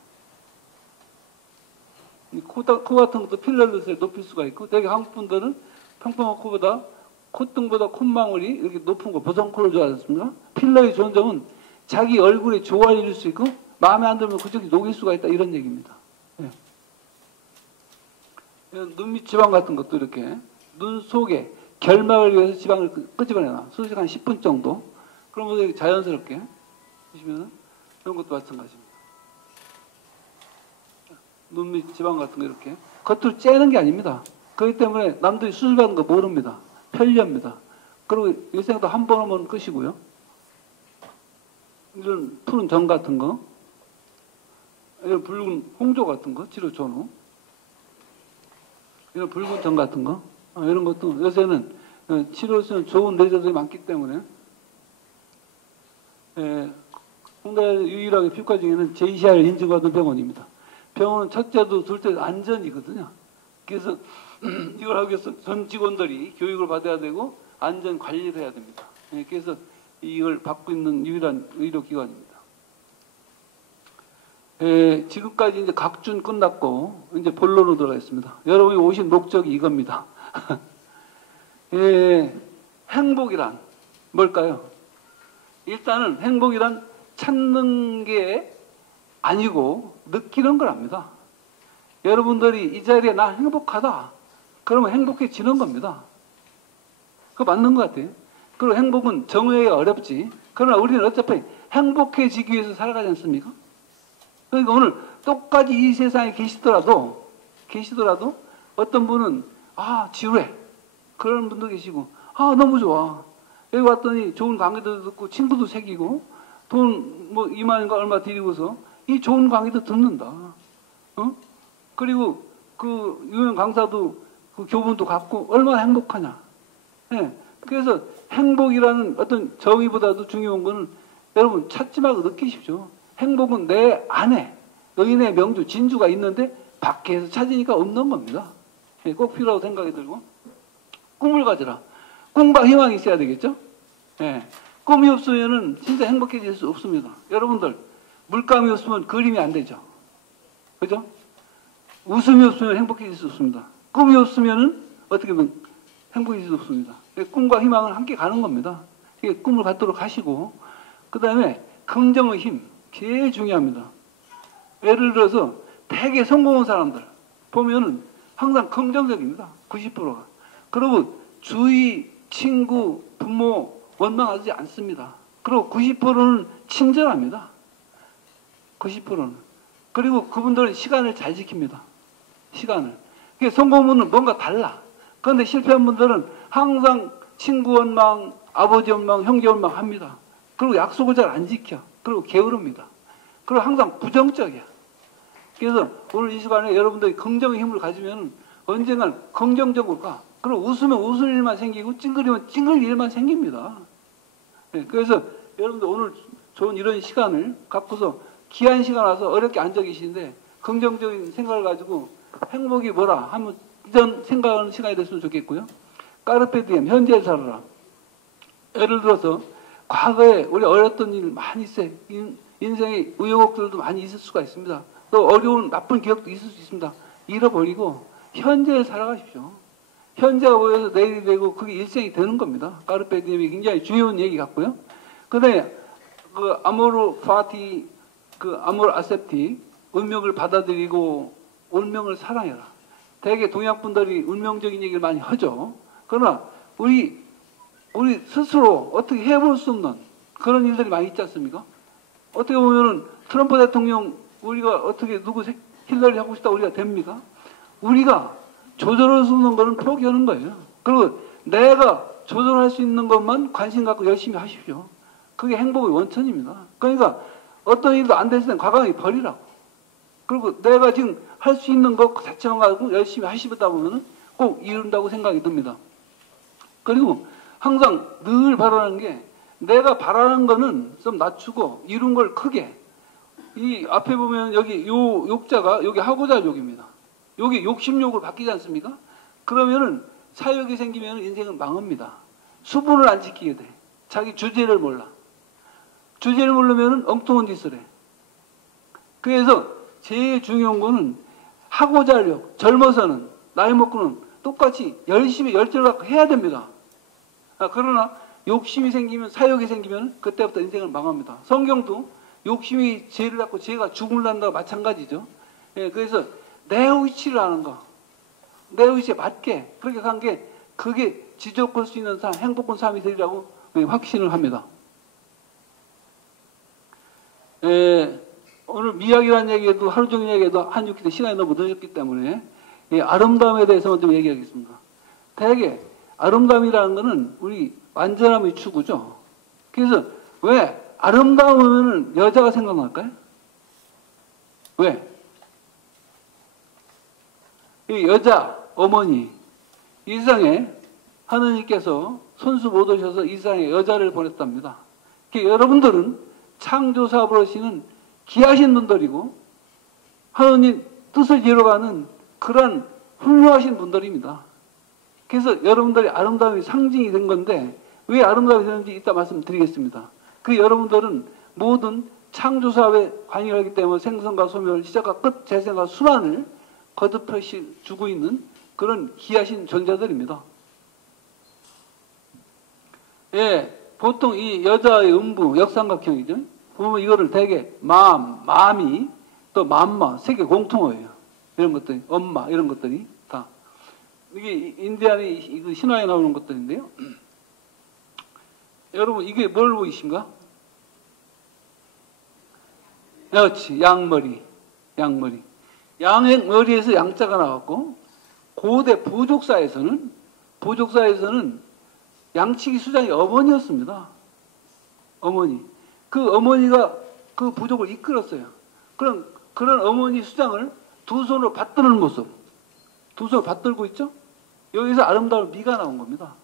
코 같은 것도 필러를 높일 수가 있고 되게 한국 분들은 평평한 코보다 콧등보다 콧망울이 이렇게 높은 거 보송코를 좋아하지 않습니까? 필러의 좋은 점은 자기 얼굴에 조화를 이룰 수 있고 마음에 안 들면 그쪽이 녹일 수가 있다 이런 얘기입니다. 예. 눈 밑 지방 같은 것도 이렇게 눈 속에 결막을 위해서 지방을 끄집어내놔. 소식 한 10분 정도. 그러면 자연스럽게 보시면 이런 것도 마찬가지입니다. 눈 밑 지방 같은 거 이렇게 겉으로 째는 게 아닙니다. 그렇기 때문에 남들이 수술받는 거 모릅니다. 편리합니다. 그리고 일생도 한 번 하면 끝이고요. 이런 푸른 정 같은 거, 이런 붉은 홍조 같은 거, 치료 전후, 이런 붉은 정 같은 거, 이런 것도 요새는 치료에서는 좋은 레저들이 많기 때문에 홍대 유일하게 피부과 중에는 JCR 인증받은 병원입니다. 병원은 첫째도 둘째도 안전이거든요. 그래서 이걸 하기 위해서 전 직원들이 교육을 받아야 되고 안전 관리를 해야 됩니다. 그래서 이걸 받고 있는 유일한 의료기관입니다. 지금까지 이제 각준 끝났고 이제 본론으로 들어가겠습니다. 여러분이 오신 목적이 이겁니다. 행복이란 뭘까요? 일단은 행복이란 찾는 게 아니고 느끼는 거랍니다. 여러분들이 이 자리에 나 행복하다. 그러면 행복해지는 겁니다. 그거 맞는 것 같아요. 그리고 행복은 정의하기가 어렵지. 그러나 우리는 어차피 행복해지기 위해서 살아가지 않습니까? 그러니까 오늘 똑같이 이 세상에 계시더라도 어떤 분은 지루해. 그런 분도 계시고 너무 좋아. 여기 왔더니 좋은 강의도 듣고 친구도 생기고 돈 뭐 2만 원인가 얼마 드리고서 이 좋은 강의도 듣는다. 그리고 그 유명 강사도 그 교분도 갖고 얼마나 행복하냐. 예. 그래서 행복이라는 어떤 정의보다도 중요한 거는 여러분 찾지 말고 느끼십시오. 행복은 내 안에 의인의 명주 진주가 있는데 밖에서 찾으니까 없는 겁니다. 예, 꼭 필요하다고 생각이 들고 꿈을 가져라. 꿈과 희망이 있어야 되겠죠. 예. 꿈이 없으면은 진짜 행복해질 수 없습니다. 여러분들 물감이 없으면 그림이 안 되죠. 그죠? 웃음이 없으면 행복해질 수 없습니다. 꿈이 없으면은 어떻게 보면 행복해질 수 없습니다. 꿈과 희망은 함께 가는 겁니다. 꿈을 갖도록 하시고 그 다음에 긍정의 힘 제일 중요합니다. 예를 들어서 되게 성공한 사람들 보면은 항상 긍정적입니다. 90%가. 그리고 주위, 친구, 부모 원망하지 않습니다. 그리고 90%는 친절합니다. 90%는. 그리고 그분들은 시간을 잘 지킵니다. 시간을. 성공은 뭔가 달라. 그런데 실패한 분들은 항상 친구 원망, 아버지 원망, 형제 원망 합니다. 그리고 약속을 잘 안 지켜. 그리고 게으릅니다. 그리고 항상 부정적이야. 그래서 오늘 이 시간에 여러분들이 긍정의 힘을 가지면 언젠간 긍정적으로 가. 그리고 웃으면 웃을 일만 생기고 찡그리면 찡그릴 일만 생깁니다. 네, 그래서 여러분들 오늘 좋은 이런 시간을 갖고서 귀한 시간 와서 어렵게 앉아 계시는데 긍정적인 생각을 가지고 행복이 뭐라 하면 이런 생각하는 시간이 됐으면 좋겠고요. 까르페 디엠, 현재를 살아라. 예를 들어서 과거에 우리 어렸던 일 많이 있어요. 인생의 우여곡절도 많이 있을 수가 있습니다. 또 어려운 나쁜 기억도 있을 수 있습니다. 잃어버리고 현재를 살아가십시오. 현재가 보여서 내일이 되고 그게 일생이 되는 겁니다. 까르페 디엠이 굉장히 중요한 얘기 같고요. 근데 그 아모르 파티, 그 아모르 아셉티, 운명을 받아들이고 운명을 사랑해라. 대개 동양 분들이 운명적인 얘기를 많이 하죠. 그러나 우리 스스로 어떻게 해볼 수 없는 그런 일들이 많이 있지 않습니까? 어떻게 보면은 트럼프 대통령 우리가 어떻게 누구 힐러리 하고 싶다 우리가 됩니까? 우리가 조절할 수 없는 거는 포기하는 거예요. 그리고 내가 조절할 수 있는 것만 관심 갖고 열심히 하십시오. 그게 행복의 원천입니다. 그러니까 어떤 일도 안 됐을 땐 과감히 버리라고. 그리고 내가 지금 할 수 있는 것 자체만 가지고 열심히 하시다 보면 꼭 이룬다고 생각이 듭니다. 그리고 항상 늘 바라는 게 내가 바라는 거는 좀 낮추고 이룬 걸 크게. 이 앞에 보면 여기 요 욕자가 여기 하고자 할 욕입니다. 여기 욕심욕으로 바뀌지 않습니까? 그러면은 사욕이 생기면 인생은 망합니다. 수분을 안 지키게 돼. 자기 주제를 몰라. 주제를 모르면 엉뚱한 짓을 해. 그래서 제일 중요한 거는 하고자 할 욕. 젊어서는 나이 먹고는 똑같이 열심히 열정을 갖고 해야 됩니다. 그러나 욕심이 생기면 사욕이 생기면 그때부터 인생을 망합니다. 성경도 욕심이 죄를 갖고 죄가 죽음을 난다고 마찬가지죠. 예, 그래서 내 의치를 아는 거, 내 의치에 맞게 그렇게 간 게 그게 지속할 수 있는 삶, 행복한 삶이 되리라고 확신을 합니다. 오늘 미학이라는 얘기에도 하루 종일 얘기해도 한 6기 시간이 너무 늦었기 때문에 아름다움에 대해서만 좀 얘기하겠습니다. 대개 아름다움이라는 것은 우리 완전함의 추구죠. 그래서 왜 아름다우면 여자가 생각날까요? 왜? 이 여자 어머니 이 세상에 하느님께서 손수 못 오셔서 이 세상에 여자를 보냈답니다. 여러분들은 창조사업을 하시는 귀하신 분들이고 하느님 뜻을 이뤄가는 그런 훌륭하신 분들입니다. 그래서 여러분들이 아름다움이 상징이 된 건데 왜 아름다움이 되는지 이따 말씀드리겠습니다. 그 여러분들은 모든 창조사업에 관여를 하기 때문에 생선과 소멸, 시작과 끝, 재생과 순환을 거듭해 주고 있는 그런 귀하신 존재들입니다. 예, 보통 이 여자의 음부, 역삼각형이죠. 보면 이거를 되게 마음이 또 맘마, 세계 공통어예요. 이런 것들이, 엄마, 이런 것들이 다. 이게 인디안의 신화에 나오는 것들인데요. 여러분, 이게 뭘 보이신가? 그렇지, 양머리. 양의 머리에서 양자가 나왔고, 고대 부족사에서는 양치기 수장이 어머니였습니다. 어머니. 그 어머니가 그 부족을 이끌었어요. 그런 어머니 수장을 두 손으로 받드는 모습, 두 손을 받들고 있죠. 여기서 아름다운 미가 나온 겁니다.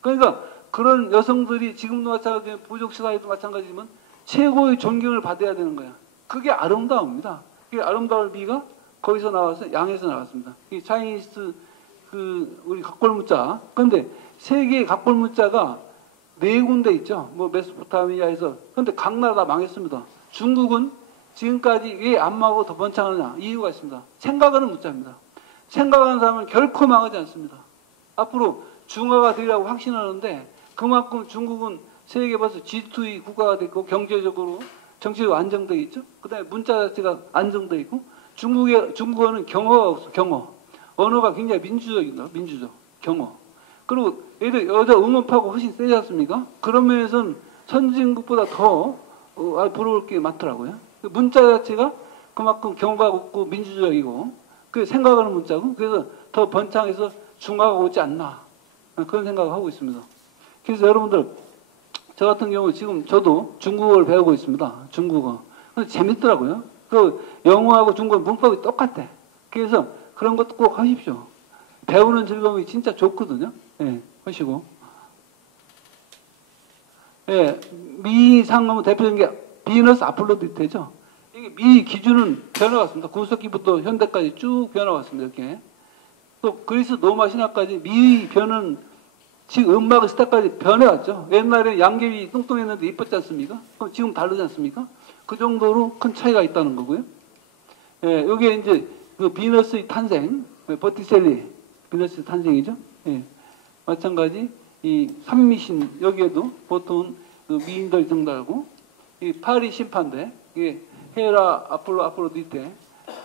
그러니까 그런 여성들이 지금도 마찬가지지만 부족 시사에도 마찬가지지만 최고의 존경을 받아야 되는 거야. 그게 아름다움입니다. 그게 아름다운 미가 거기서 나와서 양에서 나왔습니다. 이 차이니스 우리 각골무자. 그런데 세계의 각골무자가 네 군데 있죠. 뭐 메소포타미아에서. 그런데 각 나라 다 망했습니다. 중국은 지금까지 왜 안 망하고 더 번창하느냐 이유가 있습니다. 생각하는 무자입니다. 생각하는 사람은 결코 망하지 않습니다. 앞으로 중화가 되리라고 확신하는데 그만큼 중국은 세계 벌써 G2위 국가가 됐고 경제적으로 정치적으로 안정되어 있죠. 그 다음에 문자 자체가 안정되어 있고 중국어는 경어가 없어. 경어. 언어가 굉장히 민주적입니다. 민주적. 경어. 그리고 얘들 여자 응원파가 훨씬 세지 않습니까? 그런 면에서는 선진국보다 더 부러울 게 많더라고요. 문자 자체가 그만큼 경어가 없고 민주적이고 그 생각하는 문자고 그래서 더 번창해서 중화가 오지 않나 그런 생각을 하고 있습니다. 그래서 여러분들 저 같은 경우 지금 저도 중국어를 배우고 있습니다. 중국어. 근데 재밌더라고요. 그 영어하고 중국어 문법이 똑같아. 그래서 그런 것도 꼭 하십시오. 배우는 즐거움이 진짜 좋거든요. 예, 하시고. 예, 미 상검은 대표적인 게 비너스 아폴로디테죠. 이게 미 기준은 변해왔습니다. 구석기부터 현대까지 쭉 변해왔습니다. 이렇게. 또 그리스 로마 신화까지 미 변은 지금 음악의 스타일까지 변해왔죠. 옛날에 양귀비 뚱뚱했는데 이뻤지 않습니까? 그럼 지금 다르지 않습니까? 그 정도로 큰 차이가 있다는 거고요. 예, 여기에 이제 그 비너스의 탄생, 버티셀리, 비너스의 탄생이죠. 예, 마찬가지 이 산미신 여기에도 보통 그 미인들 등달고 이 파리 심판대, 이게 헤라 아폴로디테,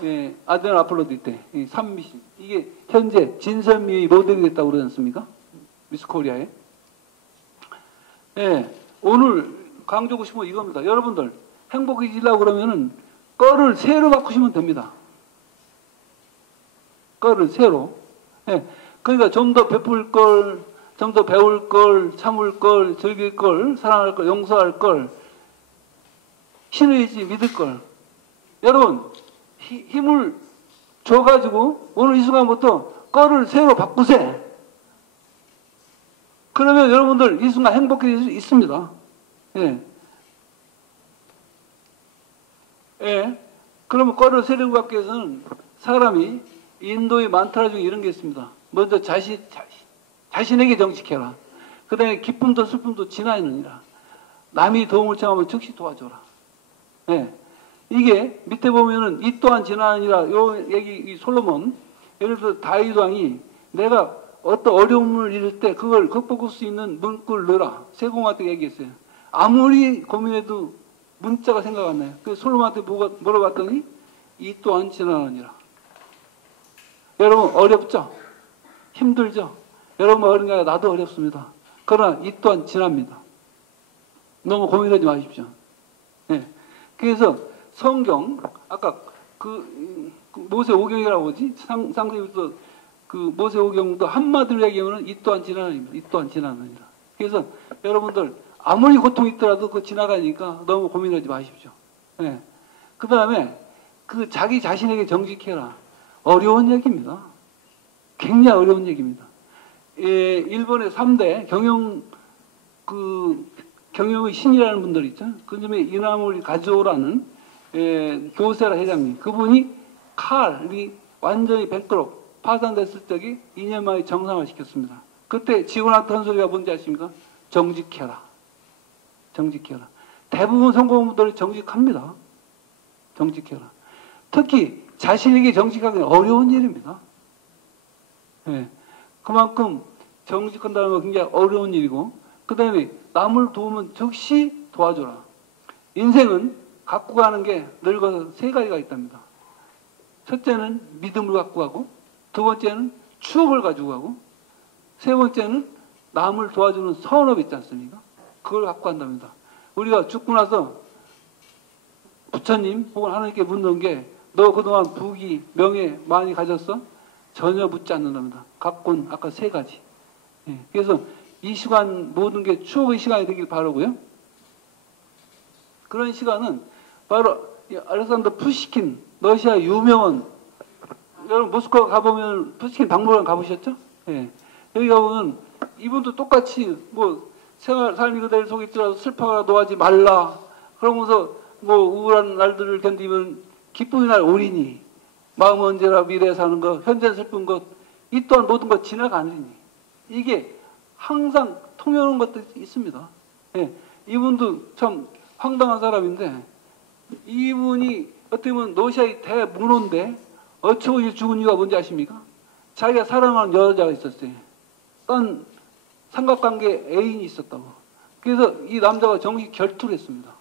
예, 아데나 아폴로디테, 이 산미신 이게 현재 진선미의 모델이 됐다고 그러지 않습니까? 미스 코리아에. 예, 오늘 강조하고 싶은 건 이겁니다. 여러분들 행복해지려고 그러면은 거를 새로 바꾸시면 됩니다. 거를 새로. 예, 그러니까 좀 더 베풀 걸, 좀 더 배울 걸, 참을 걸, 즐길 걸, 사랑할 걸, 용서할 걸, 신의 의지 믿을 걸. 여러분 힘을 줘가지고 오늘 이 순간부터 거를 새로 바꾸세요. 그러면 여러분들 이 순간 행복해질 수 있습니다. 예. 예. 그러면 거를 새로 받기 위해서는 사람이 인도의 만트라 중에 이런 게 있습니다. 먼저 자신에게 정직해라. 그 다음에 기쁨도 슬픔도 지나느니라. 남이 도움을 청하면 즉시 도와줘라. 예. 이게 밑에 보면은 이 또한 지나느니라. 요 얘기, 이 솔로몬. 예를 들어 다윗 왕이 내가 어떤 어려움을 잃을 때 그걸 극복할 수 있는 문구를 넣어라. 세공한테 얘기했어요. 아무리 고민해도 문자가 생각 안 나요. 그래서 솔로몬한테 물어봤더니 이 또한 지나느니라. 여러분 어렵죠? 힘들죠? 여러분 어린가 나도 어렵습니다. 그러나 이 또한 지납니다. 너무 고민하지 마십시오. 네. 그래서 성경 아까 그 모세오경이라고 하지 상세부터 그 모세오경도 한마디로 얘기하면 이 또한 지나느니라. 이 또한 지나느니라. 그래서 여러분들 아무리 고통이 있더라도 그 지나가니까 너무 고민하지 마십시오. 네. 그 다음에 그 자기 자신에게 정직해라. 어려운 얘기입니다. 굉장히 어려운 얘기입니다. 예, 일본의 3대 경영의 신이라는 분들 있죠. 그 점에 이나무리 가즈오라는 교세라 회장님. 그분이 칼이 완전히 뱅크롭 파산됐을 적에 2년 만에 정상화 시켰습니다. 그때 지원한테 한 소리가 뭔지 아십니까? 정직해라. 정직해라. 대부분 성공분들이 정직합니다. 정직해라. 특히 자신에게 정직하기는 어려운 일입니다. 예. 그만큼 정직한다는 건 굉장히 어려운 일이고 그 다음에 남을 도우면 즉시 도와줘라. 인생은 갖고 가는 게 늙어서 세 가지가 있답니다. 첫째는 믿음을 갖고 가고 두 번째는 추억을 가지고 가고 세 번째는 남을 도와주는 선업이 있지 않습니까? 그걸 갖고 간답니다. 우리가 죽고 나서 부처님 혹은 하나님께 묻는 게 너 그동안 부귀, 명예 많이 가졌어? 전혀 묻지 않는답니다. 갖고는 아까 세 가지. 예. 그래서 이 시간 모든 게 추억의 시간이 되길 바라고요. 그런 시간은 바로 이 알렉산더 푸시킨, 러시아 유명한, 여러분 모스크바 가보면 푸시킨 박물관 가보셨죠? 예. 여기 가보면 이분도 똑같이 뭐 삶이 그대를 속일지라도 슬퍼가 노하지 말라. 그러면서 뭐 우울한 날들을 견디면 기쁨의 날 오리니. 마음 언제나 미래에 사는 것, 현재 슬픈 것, 이 또한 모든 것 지나가느니. 이게 항상 통용하는 것도 있습니다. 예. 이분도 참 황당한 사람인데, 이분이 어떻게 보면 러시아의 대문호인데 어처구니 죽은 이유가 뭔지 아십니까? 자기가 사랑하는 여자가 있었어요. 딴 삼각관계 애인이 있었다고. 그래서 이 남자가 정식 결투를 했습니다.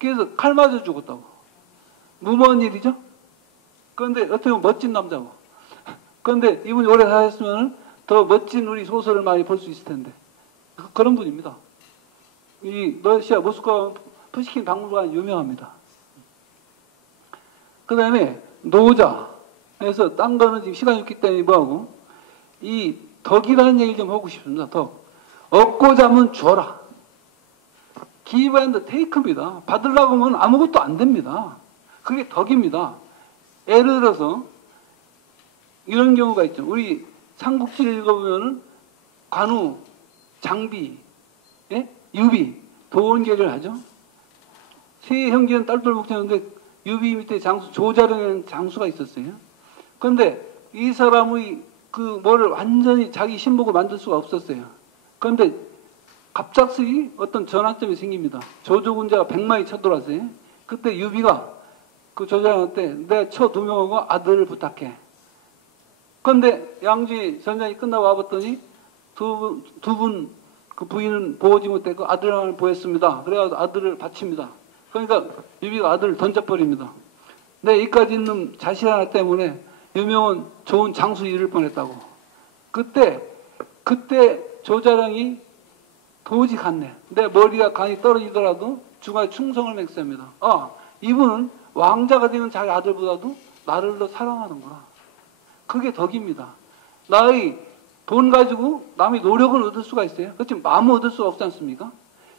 그래서 칼 맞아 죽었다고. 무모한 일이죠? 그런데 어떻게 보면 멋진 남자고. 그런데 이분이 오래 사셨으면 더 멋진 우리 소설을 많이 볼 수 있을 텐데. 그런 분입니다. 이 러시아 모스크바 푸시킨 박물관 유명합니다. 그 다음에 노자에서 딴 거는 지금 시간이 없기 때문에 뭐하고, 이 덕이라는 얘기를 좀 하고 싶습니다. 덕. 얻고 자면 줘라. give and take입니다. 받으려고 하면 아무것도 안 됩니다. 그게 덕입니다. 예를 들어서 이런 경우가 있죠. 우리 삼국지를 읽어보면은 관우, 장비, 예? 유비, 도원계를 하죠. 세 형제는 딸돌 목자였는데 유비 밑에 장수, 조자령이라는 장수가 있었어요. 그런데 이 사람의 그 뭐를 완전히 자기 신복을 만들 수가 없었어요. 그런데 갑작스레 어떤 전환점이 생깁니다. 조조군자가 백마에 쳐들어왔어요. 그때 유비가 그 조자령한테 내 처 두 명하고 아들을 부탁해. 그런데 양지 전쟁이 끝나고 와봤더니 두 분 그 부인은 보호지 못했고 아들을 보였습니다. 그래서 아들을 바칩니다. 그러니까 유비가 아들을 던져버립니다. 내 이까지 있는 자식 하나 때문에 유명한 좋은 장수 잃을 뻔했다고. 그때 조자령이 도저히 갔네. 내 머리가 간이 떨어지더라도 중간에 충성을 맹세합니다. 아, 이분은 왕자가 되는 자기 아들보다도 나를 더 사랑하는구나. 그게 덕입니다. 나의 돈 가지고 남의 노력을 얻을 수가 있어요. 그렇지만 마음을 얻을 수가 없지 않습니까?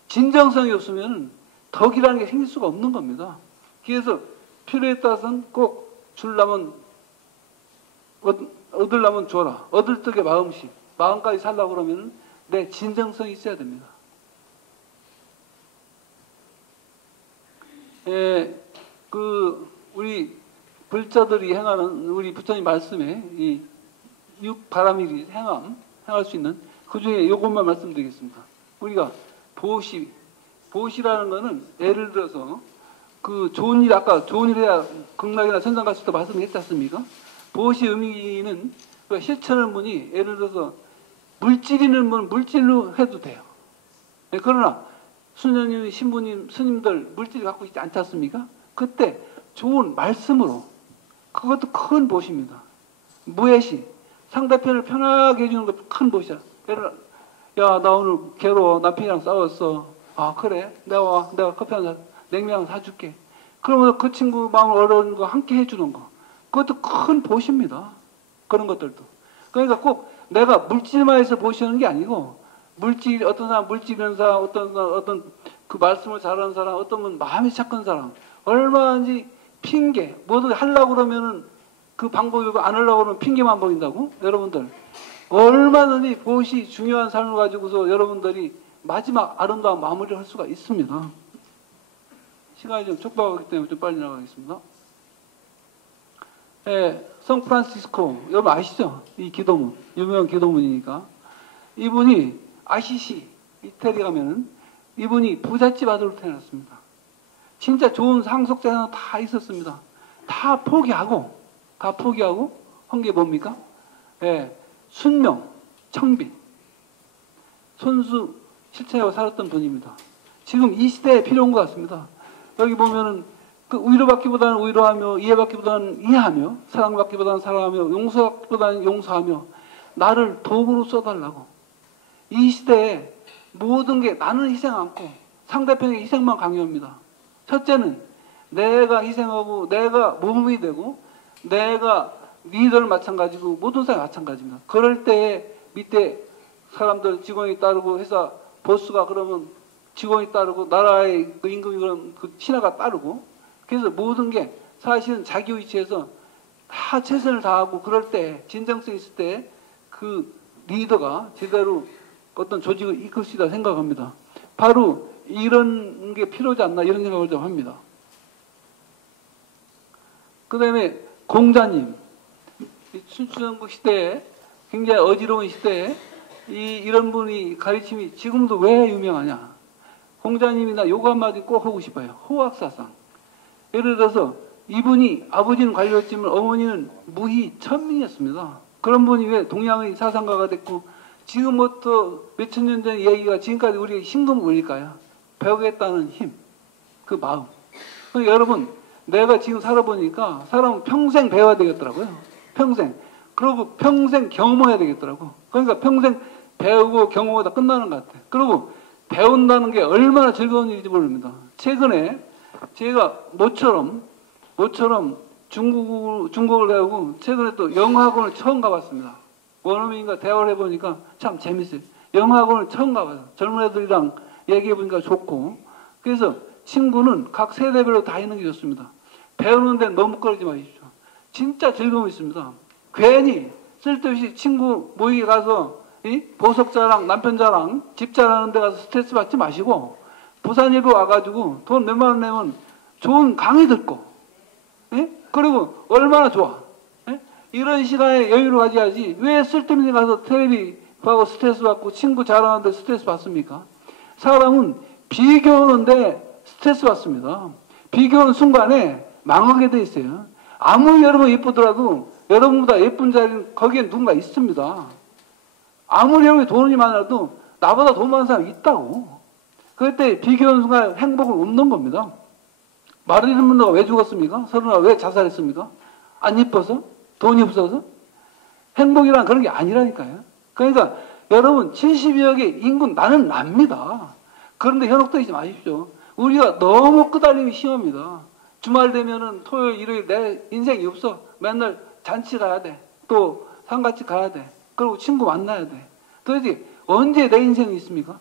진정성이 없으면 덕이라는 게 생길 수가 없는 겁니다. 그래서 필요에 따라서는 꼭 주려면 얻으려면 줘라. 얻을 적의 마음씨. 마음까지 살려고 그러면 내 진정성이 있어야 됩니다. 우리 불자들이 행하는 우리 부처님 말씀에 이 육바라밀이 행할 수 있는 그 중에 이것만 말씀드리겠습니다. 우리가 보시라는 거는 예를 들어서 그 좋은 일, 아까 좋은 일 해야 극락이나 천상 갈 수 있다 말씀했지 않습니까? 보시 의미는 실천하는 분이 예를 들어서 물질이는 분 물질로 해도 돼요. 그러나 수녀님, 신부님, 스님들 물질을 갖고 있지 않지 않습니까? 그때 좋은 말씀으로 그것도 큰 보시입니다. 무해시 상대편을 편하게 해주는 것도 큰 보시야. 야, 나 오늘 괴로워. 남편이랑 싸웠어. 아, 그래? 내가 커피 한 잔, 냉면 한 잔 사줄게. 그러면서 그 친구 마음 어려운 거 함께 해주는 거. 그것도 큰 보시입니다. 그런 것들도. 그러니까 꼭 내가 물질만 해서 보시는 게 아니고, 어떤 사람 물질 있는 사람, 어떤 그 말씀을 잘하는 사람, 어떤 분 마음이 착한 사람, 얼마든지 핑계, 뭐든 하려고 그러면은 그 방법이고 안 하려고 그러면 핑계만 보인다고? 여러분들. 얼마든지 보시 중요한 삶을 가지고서 여러분들이 마지막 아름다운 마무리를 할 수가 있습니다. 시간이 좀 촉박하기 때문에 좀 빨리 나가겠습니다. 성 프란시스코, 여러분 아시죠? 이 기도문, 유명한 기도문이니까. 이분이 아시시, 이태리 가면은 이분이 부잣집 아들로 태어났습니다. 진짜 좋은 상속재산 다 있었습니다. 다 포기하고 한 게 뭡니까? 순명, 청빈, 손수 실천하고 살았던 분입니다. 지금 이 시대에 필요한 것 같습니다. 여기 보면은 그 위로받기보다는 위로하며, 이해받기보다는 이해하며, 사랑받기보다는 사랑하며, 용서받기보다는 용서하며, 나를 도구로 써달라고. 이 시대에 모든 게 나는 희생 않고 상대편에게 희생만 강요합니다. 첫째는 내가 희생하고 내가 모범이 되고 내가 리더를 마찬가지고 모든 사람이 마찬가지입니다. 그럴 때에 밑에 사람들 직원이 따르고 회사 보스가 그러면 직원이 따르고 나라의 그 임금이 그런 그 신하가 따르고 그래서 모든 게 사실은 자기 위치에서 다 최선을 다하고 그럴 때 진정성 있을 때 그 리더가 제대로 어떤 조직을 이끌 수 있다 생각합니다. 바로 이런 게 필요하지 않나 이런 생각을 좀 합니다. 그 다음에 공자님, 춘추전국 시대에 굉장히 어지러운 시대에 이런 분이 가르침이 지금도 왜 유명하냐. 공자님이나 요거 한마디 꼭 하고 싶어요. 호학사상. 예를 들어서 이분이 아버지는 관료였지만 어머니는 무희천민이었습니다. 그런 분이 왜 동양의 사상가가 됐고 지금부터 몇천 년 전 얘기가 지금까지 우리에게 심금을 울릴까요? 배우겠다는 힘, 그 마음. 그러니까 여러분 내가 지금 살아보니까 사람은 평생 배워야 되겠더라고요. 평생. 그리고 평생 경험해야 되겠더라고. 그러니까 평생 배우고 경험하다 끝나는 것 같아요. 그리고 배운다는 게 얼마나 즐거운 일인지 모릅니다. 최근에 제가 모처럼 중국을 배우고 최근에 또 영어학원을 처음 가봤습니다. 원어민과 대화를 해보니까 참 재밌어요. 영어학원을 처음 가봐요. 젊은 애들이랑 얘기해보니까 좋고. 그래서 친구는 각 세대별로 다 있는 게 좋습니다. 배우는 데는 너무 꺼리지 마십시오. 진짜 즐거움이 있습니다. 괜히 쓸데없이 친구 모이게 가서 보석 자랑, 남편 자랑, 집 자랑하는 데 가서 스트레스 받지 마시고 부산일보 와가지고 돈 몇만 원 내면 좋은 강의 듣고 그리고 얼마나 좋아. 이런 시간에 여유를 가져야지 왜 쓸데없는 데 가서 텔레비 보고 스트레스 받고 친구 자랑하는데 스트레스 받습니까? 사람은 비교하는데 스트레스 받습니다. 비교하는 순간에 망하게 돼 있어요. 아무리 여러분 예쁘더라도 여러분보다 예쁜 자리는 거기에 누군가 있습니다. 아무리 여러분이 돈이 많아도 나보다 돈 많은 사람이 있다고. 그때 비교하는 순간 행복을 얻는 겁니다. 마릴린 먼로가 왜 죽었습니까? 서른아 왜 자살했습니까? 안 이뻐서? 돈이 없어서? 행복이란 그런 게 아니라니까요. 그러니까 여러분 70여억의 인구 나는 납니다. 그런데 현혹되지 마십시오. 우리가 너무 끄달림이 심합니다. 주말 되면은 토요일, 일요일 내 인생이 없어. 맨날 잔치 가야 돼. 또 상가집 가야 돼. 그리고 친구 만나야 돼. 도대체 언제 내 인생이 있습니까?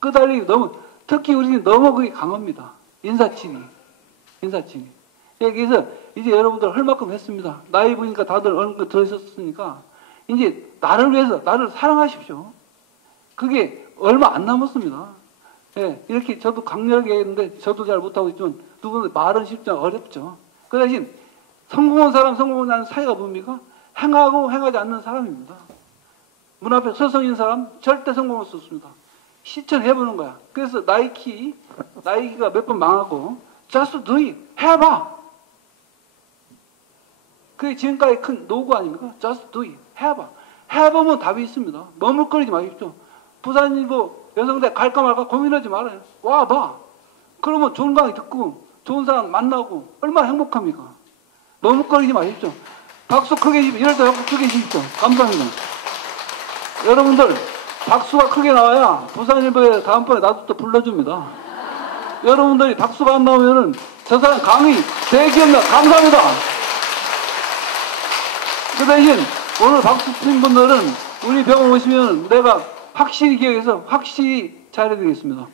끄달림이 너무, 특히 우리는 너무 그게 강합니다. 인사치니. 그래서 이제 여러분들 할 만큼 했습니다. 나이 보니까 다들 어느 거 들으셨으니까 이제 나를 위해서 나를 사랑하십시오. 그게 얼마 안 남았습니다. 예, 이렇게 저도 강렬하게 했는데 저도 잘 못하고 있지만 누구는 말은 쉽지 어렵죠. 그 대신 성공한 사람, 성공하지 않는 사이가 뭡니까? 행하고 행하지 않는 사람입니다. 문 앞에 서서 있는 사람 절대 성공할 수 없습니다. 실천해보는 거야. 그래서 나이키가 몇 번 망하고 just do it. 해봐. 그게 지금까지 큰 노고 아닙니까? just do it. 해봐. 해보면 답이 있습니다. 머물거리지 마십시오. 부산일보 여성대 갈까 말까 고민하지 말아요. 와봐. 그러면 좋은 강의 듣고 좋은 사람 만나고 얼마나 행복합니까? 머뭇거리지 마십시오. 박수 크게 주십시오. 이럴 때 박수 크게 주십시오. 감사합니다. 여러분들 박수가 크게 나와야 부산일보에 다음번에 나도 또 불러줍니다. 여러분들이 박수가 안 나오면은 저 사람 강의 대기업나 감사합니다. 그 대신 오늘 박수 친 분들은 우리 병원 오시면 내가 확실히 기억해서 확실히 잘해드리겠습니다.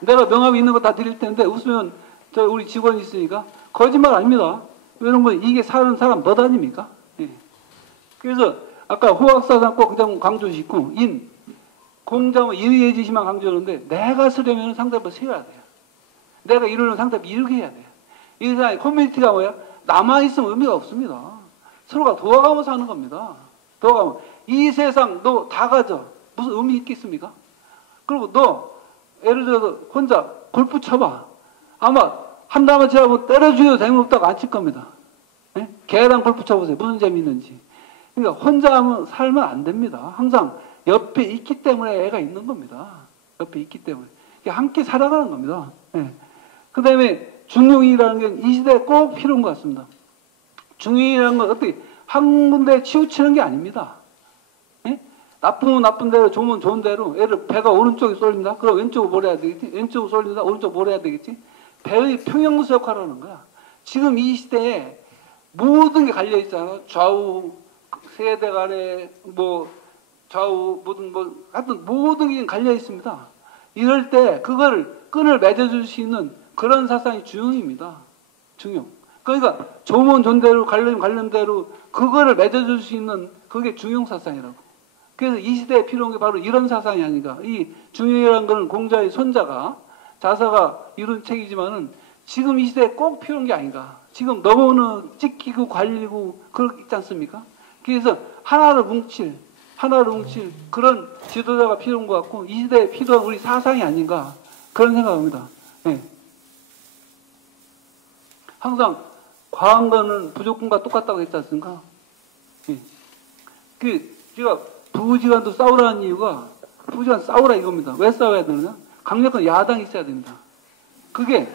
내가 명함이 있는 거 다 드릴 텐데 웃으면 저 우리 직원이 있으니까 거짓말 아닙니다. 여러분 이게 사는 사람 멋 아닙니까? 예. 그래서 아까 호학사상 꼭 그냥 강조시키고 공자와 인의예지시만 강조하는데 내가 쓰려면 상대방 세워야 돼요. 내가 이루려면 상대방 이루게 해야 돼요. 이 세상에 커뮤니티가 뭐야? 남아있으면 의미가 없습니다. 서로가 도와가면서 하는 겁니다. 도와가면 이 세상 너 다 가져. 무슨 의미 있겠습니까? 그리고 너 예를 들어서 혼자 골프 쳐봐. 아마 한 다만 치라고 때려주기도 재미없다고 안 칠 겁니다. 예? 개랑 골프 쳐보세요. 무슨 재미있는지. 그러니까 혼자 하면 살면 안 됩니다. 항상 옆에 있기 때문에 애가 있는 겁니다. 옆에 있기 때문에. 함께 살아가는 겁니다. 예. 그 다음에 중용이라는 게 이 시대에 꼭 필요한 것 같습니다. 중용이라는 건 어떻게 한 군데에 치우치는 게 아닙니다. 예? 나쁘면 나쁜 대로, 좋으면 좋은 대로. 예를 배가 오른쪽에 쏠린다? 그럼 왼쪽으로 몰아야 되겠지? 왼쪽으로 쏠린다? 오른쪽으로 몰아야 되겠지? 배의 평형수 역할을 하는 거야. 지금 이 시대에 모든 게 갈려 있잖아. 좌우, 세대 간에, 좌우, 하여튼 모든 게 갈려 있습니다. 이럴 때 그거를 끈을 맺어줄 수 있는 그런 사상이 중용입니다. 중용. 그러니까 조문 존대로 관련대로 그거를 맺어줄 수 있는 그게 중용 사상이라고. 그래서 이 시대에 필요한 게 바로 이런 사상이 아닌가. 이 중용이라는 것은 공자의 손자가 자사가 이룬 책이지만은 지금 이 시대에 꼭 필요한 게 아닌가. 지금 너무나 찍히고 관리고 그렇게 있지 않습니까? 그래서 하나를 뭉칠 그런 지도자가 필요한 것 같고 이 시대에 필요한 우리 사상이 아닌가 그런 생각합니다. 네. 항상 과한 거는 부족함과 똑같다고 했지 않습니까? 네. 제가 부부지간도 싸우라는 이유가 부부지간 싸우라 이겁니다. 왜 싸워야 되느냐? 강력한 야당이 있어야 됩니다. 그게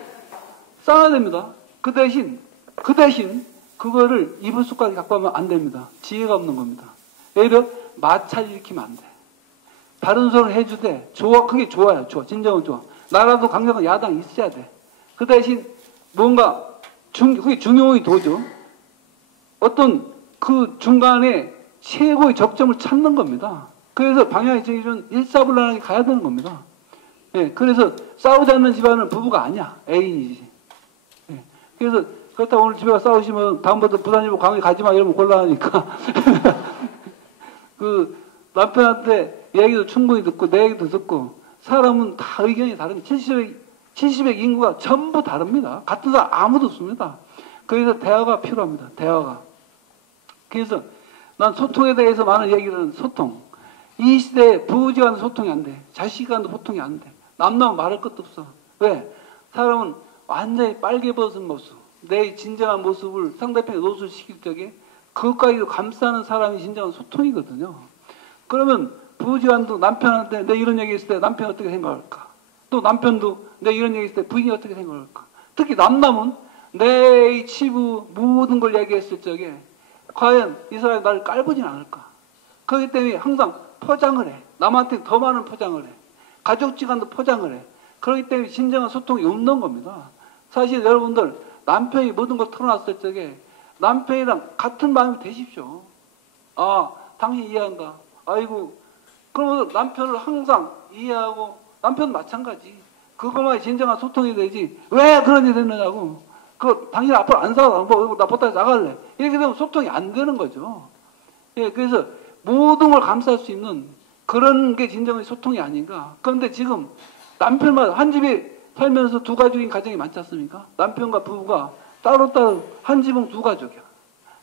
싸워야 됩니다. 그 대신 그거를 입을 수까지 갖고 하면 안 됩니다. 지혜가 없는 겁니다. 예를 들어 마찰 일으키면 안 돼. 다른 소리를 해주되 좋아, 그게 좋아요. 좋아. 진정은 좋아. 나라도 강력한 야당이 있어야 돼. 그 대신 뭔가 그게 중용의 도죠. 어떤 그 중간에 최고의 적점을 찾는 겁니다. 그래서 방향이 정해진 일사불란하게 가야 되는 겁니다. 예, 그래서 싸우지 않는 집안은 부부가 아니야. 애인이지. 예, 그래서 그렇다고 오늘 집에 가 싸우시면 다음부터 부산이고 강의 가지 마 이러면 곤란하니까 그 남편한테 얘기도 충분히 듣고 내 얘기도 듣고 사람은 다 의견이 다릅니다. 70의 인구가 전부 다릅니다. 같은 사람 아무도 없습니다. 그래서 대화가 필요합니다. 대화가. 그래서 난 소통에 대해서 많은 얘기를 하는 소통. 이 시대에 부부지간도 소통이 안 돼. 자식간도 소통이 안 돼. 남남은 말할 것도 없어. 왜? 사람은 완전히 빨개 벗은 모습, 내 진정한 모습을 상대편에 노출시킬 적에 그것까지도 감싸는 사람이 진정한 소통이거든요. 그러면 부부지간도 남편한테 내 이런 얘기 했을 때 남편이 어떻게 생각할까? 또 남편도 내 이런 얘기 했을 때 부인이 어떻게 생각할까? 특히 남남은 내 치부 모든 걸 얘기했을 적에 과연 이 사람이 나를 깔보진 않을까? 그렇기 때문에 항상 포장을 해. 남한테 더 많은 포장을 해. 가족지간도 포장을 해. 그렇기 때문에 진정한 소통이 없는 겁니다. 사실 여러분들 남편이 모든 걸 털어놨을 적에 남편이랑 같은 마음이 되십시오. 아, 당신 이해한다. 아이고, 그러면서 남편을 항상 이해하고 남편도 마찬가지. 그것만이 진정한 소통이 되지. 왜 그런 일이 됐느냐고. 당신 앞으로 안 살아. 나 보다 나갈래. 이렇게 되면 소통이 안 되는 거죠. 예, 그래서 모든 걸 감쌀 수 있는 그런 게 진정한 소통이 아닌가. 그런데 지금 남편만 한 집에 살면서 두 가족인 가정이 많지 않습니까? 남편과 부부가 따로따로 한 지붕 두 가족이야.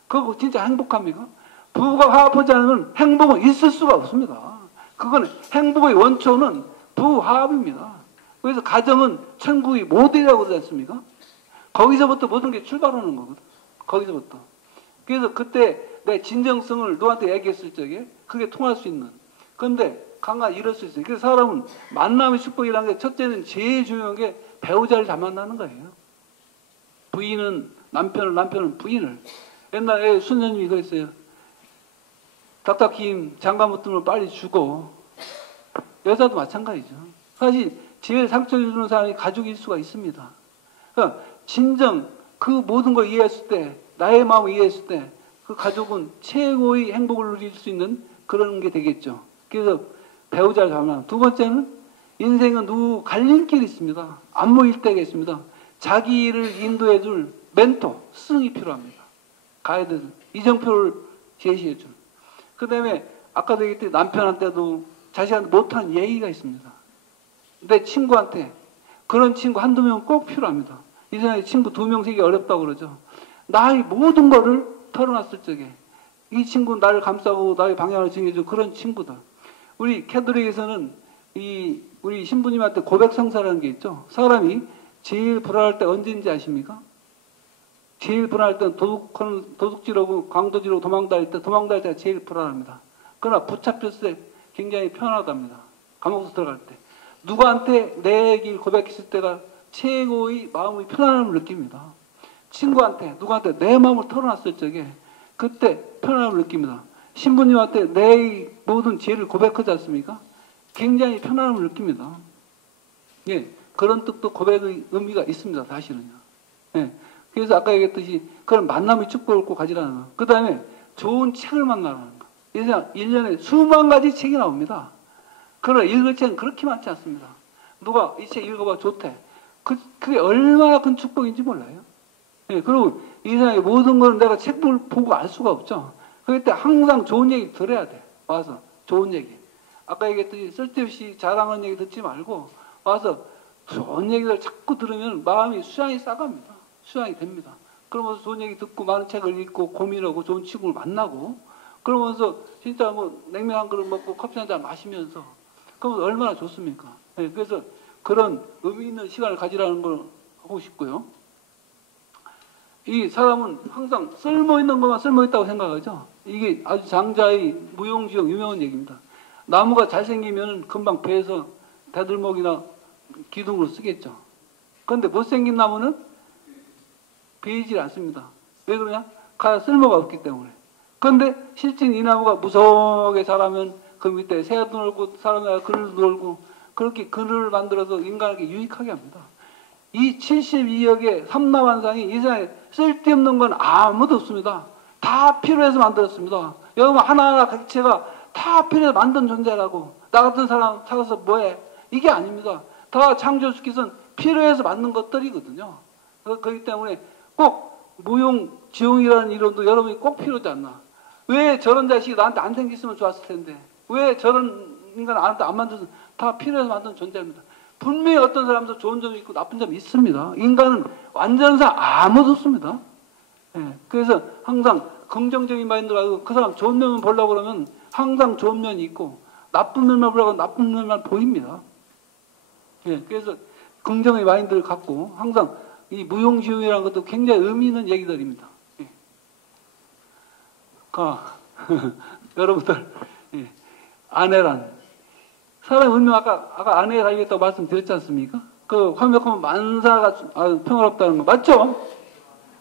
그거 진짜 행복합니까? 부부가 화합하지 않으면 행복은 있을 수가 없습니다. 그건 행복의 원초는 부화합입니다. 그래서 가정은 천국의 모델이라고 그러지 않습니까? 거기서부터 모든 게 출발하는 거거든. 거기서부터. 그래서 그때 내 진정성을 누구한테 얘기했을 적에 그게 통할 수 있는. 그런데 강간 이럴 수 있어요. 그래서 사람은 만남의 축복이라는 게 첫째는 제일 중요한 게 배우자를 잘 만나는 거예요. 부인은 남편을, 남편은 부인을. 옛날에 순녀님이 그랬어요. 답답김 장가 못 들면 빨리 죽어. 여자도 마찬가지죠. 사실 제일 상처를 주는 사람이 가족일 수가 있습니다. 그러니까 진정 그 모든 걸 이해했을 때, 나의 마음을 이해했을 때 그 가족은 최고의 행복을 누릴 수 있는 그런 게 되겠죠. 그래서 배우자를 잘 만나는. 두 번째는 인생은 갈림길이 있습니다. 안 모일 때가 있습니다. 자기를 인도해줄 멘토, 스승이 필요합니다. 가이드, 이정표를 제시해줄. 그 다음에 아까도 얘기했듯이 남편한테도 자식한테 못하는 예의가 있습니다. 내 친구한테 그런 친구 한두 명 꼭 필요합니다. 이 세상에 친구 2명, 3개 어렵다고 그러죠. 나의 모든 거를 털어놨을 적에 이 친구는 나를 감싸고 나의 방향을 정해주고 그런 친구다. 우리 캐톨릭에서는 우리 신부님한테 고백 성사라는 게 있죠. 사람이 제일 불안할 때 언제인지 아십니까? 제일 불안할 때는 도둑질하고 강도질하고 도망다닐 때가 제일 불안합니다. 그러나 붙잡혔을 때 굉장히 편하답니다. 감옥에서 들어갈 때. 누구한테 내 얘기를 고백했을 때가 최고의 마음의 편안함을 느낍니다. 친구한테, 누구한테 내 마음을 털어놨을 적에 그때 편안함을 느낍니다. 신부님한테 내 모든 죄를 고백하지 않습니까? 굉장히 편안함을 느낍니다. 예, 그런 뜻도 고백의 의미가 있습니다. 사실은요. 예, 그래서 아까 얘기했듯이 그런 만남의 축복을 꼭 가지라는 거. 그 다음에 좋은 책을 만나라는 거. 이제 1년에 수만 가지 책이 나옵니다. 그러나 읽을 책은 그렇게 많지 않습니다. 누가 이 책 읽어봐 좋대. 그게 얼마나 큰 축복인지 몰라요. 예, 그리고 이 세상의 모든 걸 내가 책을 보고 알 수가 없죠. 그때 항상 좋은 얘기 들어야 돼. 와서 좋은 얘기. 아까 얘기했듯이 쓸데없이 자랑하는 얘기 듣지 말고 와서 좋은 얘기를 자꾸 들으면 마음이 수양이 싸갑니다. 수양이 됩니다. 그러면서 좋은 얘기 듣고 많은 책을 읽고 고민하고 좋은 친구를 만나고 그러면서 진짜 뭐 냉면 한 그릇 먹고 커피 한 잔 마시면서 그러면 얼마나 좋습니까? 네, 그래서 그런 의미 있는 시간을 가지라는 걸 하고 싶고요. 이 사람은 항상 쓸모 있는 것만 쓸모 있다고 생각하죠. 이게 아주 장자의 무용지용 유명한 얘기입니다. 나무가 잘생기면 금방 베어서 대들목이나 기둥으로 쓰겠죠. 그런데 못생긴 나무는 베이질 않습니다. 왜 그러냐? 가야 쓸모가 없기 때문에. 그런데 실제 이 나무가 무성하게 자라면 그 밑에 새도 놀고 사람이 그늘도 놀고 그렇게 그늘을 만들어서 인간에게 유익하게 합니다. 이 72억의 삼라만상이 이 세상에 쓸데없는 건 아무도 없습니다. 다 필요해서 만들었습니다. 여러분 하나하나 각체가 다 필요해서 만든 존재라고. 나 같은 사람 찾아서 뭐해? 이게 아닙니다. 다 창조주께서는 필요해서 만든 것들이거든요. 그렇기 때문에 꼭 무용지용이라는 이론도 여러분이 꼭 필요하지 않나. 왜 저런 자식이 나한테 안 생겼으면 좋았을 텐데. 왜 저런 인간 나한테 안 만들어서 다 필요해서 만든 존재입니다. 분명히 어떤 사람도 좋은 점이 있고 나쁜 점이 있습니다. 인간은 완전상 아무도 없습니다. 예, 그래서 항상 긍정적인 마인드를 가지고 그 사람 좋은 면만 보려고 그러면 항상 좋은 면이 있고 나쁜 면만 보려고 하면 나쁜 면만 보입니다. 예, 그래서 긍정의 마인드를 갖고 항상 이 무용지용이라는 것도 굉장히 의미 있는 얘기들입니다. 예. 여러분들 예, 아내란 사람의 운명 아까 아내에 달렸다고 말씀드렸지 않습니까? 그 화목하면 만사가 평화롭다는 거 맞죠?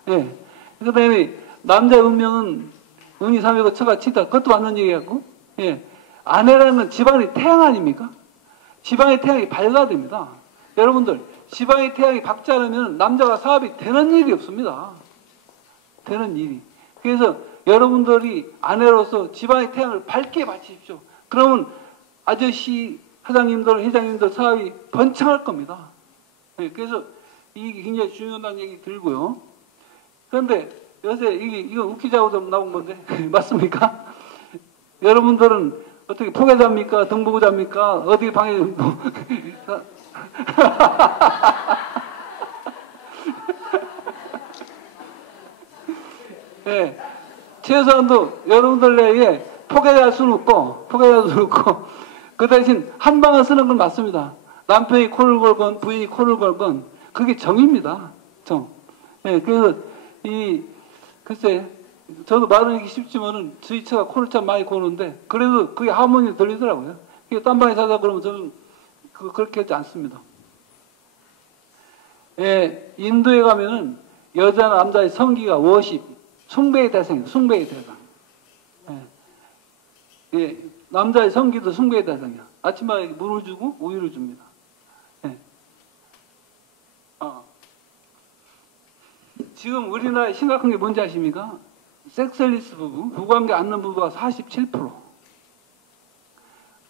예. 그 다음에 남자의 운명은 운이 삼위고 처가 치다. 그것도 맞는 얘기였고, 예. 아내라는 건 지방의 태양 아닙니까? 지방의 태양이 밝아야 됩니다. 여러분들, 지방의 태양이 밝지 않으면 남자가 사업이 되는 일이 없습니다. 되는 일이. 그래서 여러분들이 아내로서 지방의 태양을 밝게 바치십시오. 그러면 아저씨, 사장님들, 회장님들 사업이 번창할 겁니다. 네, 그래서 이게 굉장히 중요하다는 얘기 들고요. 그런데 요새 이거 웃기자고 좀 나온 건데 맞습니까? 여러분들은 어떻게 포개자입니까? 등보자입니까? 어디 방에 뭐 네, 최소한도 여러분들 내에 포개할 수는 없고 그 대신 한 방을 쓰는 건 맞습니다. 남편이 코를 걸건 부인이 코를 걸건 그게 정입니다. 정. 예, 그래서 글쎄 저도 말하기 쉽지만은 저희 차가 코를 참 많이 고는데 그래도 그게 하모니 들리더라고요. 이게 딴 방에 사자 그러면 저는 그렇게 하지 않습니다. 예, 인도에 가면은 여자 남자의 성기가 워십 숭배의 대상이에요. 숭배의 대상. 예. 예, 남자의 성기도 숭배의 대상이야. 아침마다 물을 주고 우유를 줍니다. 예. 지금 우리나라에 심각한 게 뭔지 아십니까? 섹스리스 부부, 부관계 않는 부부가 47%.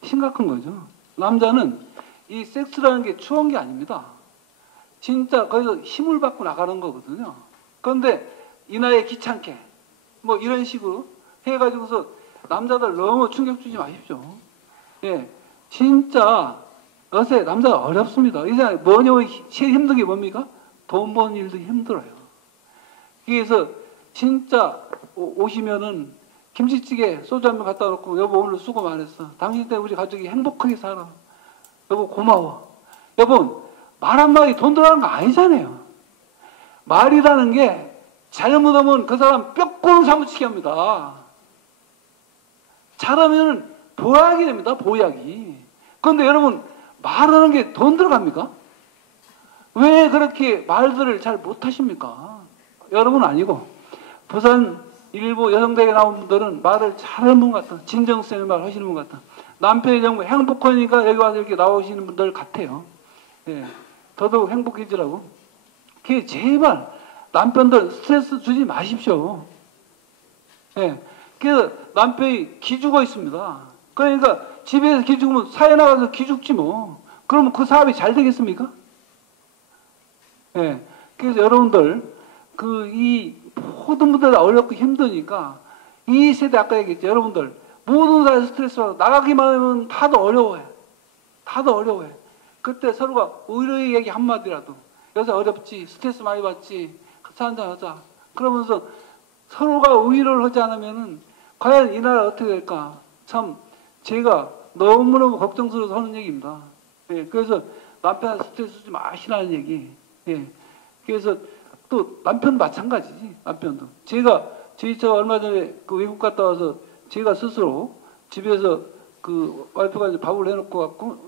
심각한 거죠. 남자는 이 섹스라는 게 추한 게 아닙니다. 진짜 거기서 힘을 받고 나가는 거거든요. 그런데 이 나이에 귀찮게 뭐 이런 식으로 해가지고서 남자들 너무 충격 주지 마십시오. 예, 진짜 요새 남자가 어렵습니다. 이제 뭐냐고 제일 힘든 게 뭡니까? 돈 버는 일도 힘들어요. 그래서 진짜 오시면은 김치찌개 소주 한 병 갖다 놓고 여보 오늘 수고 많았어. 당신 때문에 우리 가족이 행복하게 살아. 여보 고마워. 여보 말 한마디 돈 들어가는 거 아니잖아요. 말이라는 게 잘못하면 그 사람 뼈꼬름 사무치게 합니다. 잘하면 보약이 됩니다. 보약이. 그런데 여러분 말하는 게 돈 들어갑니까? 왜 그렇게 말들을 잘 못하십니까? 여러분 아니고 부산 일부 여성대에 나온 분들은 말을 잘하는 분 같아. 진정성의 말 하시는 분 같아. 남편이 정말 행복하니까 여기 와서 이렇게 나오시는 분들 같아요. 예, 더더욱 행복해지라고. 그게 제발 남편들 스트레스 주지 마십시오. 예, 그래서 남편이 기죽어 있습니다. 그러니까 집에서 기죽으면 사회 나가서 기죽지 뭐. 그러면 그 사업이 잘 되겠습니까? 예. 그래서 여러분들, 이 모든 분들 다 어렵고 힘드니까 이 세대 아까 얘기했죠. 여러분들, 모든 다 스트레스 받고 나가기만 하면 다들 어려워해. 다들 어려워해. 그때 서로가 의뢰의 얘기 한마디라도 여기서 어렵지, 스트레스 많이 받지, 같이 한잔 하자. 그러면서 서로가 의의를 하지 않으면은 과연 이 나라 어떻게 될까? 참 제가 너무너무 걱정스러워서 하는 얘기입니다. 예, 그래서 남편한테 스트레스 주지 마시라는 얘기. 예, 그래서 또 남편도 마찬가지지. 남편도 제가 얼마 전에 그 외국 갔다 와서 제가 스스로 집에서 그 와이프가 이제 밥을 해갖고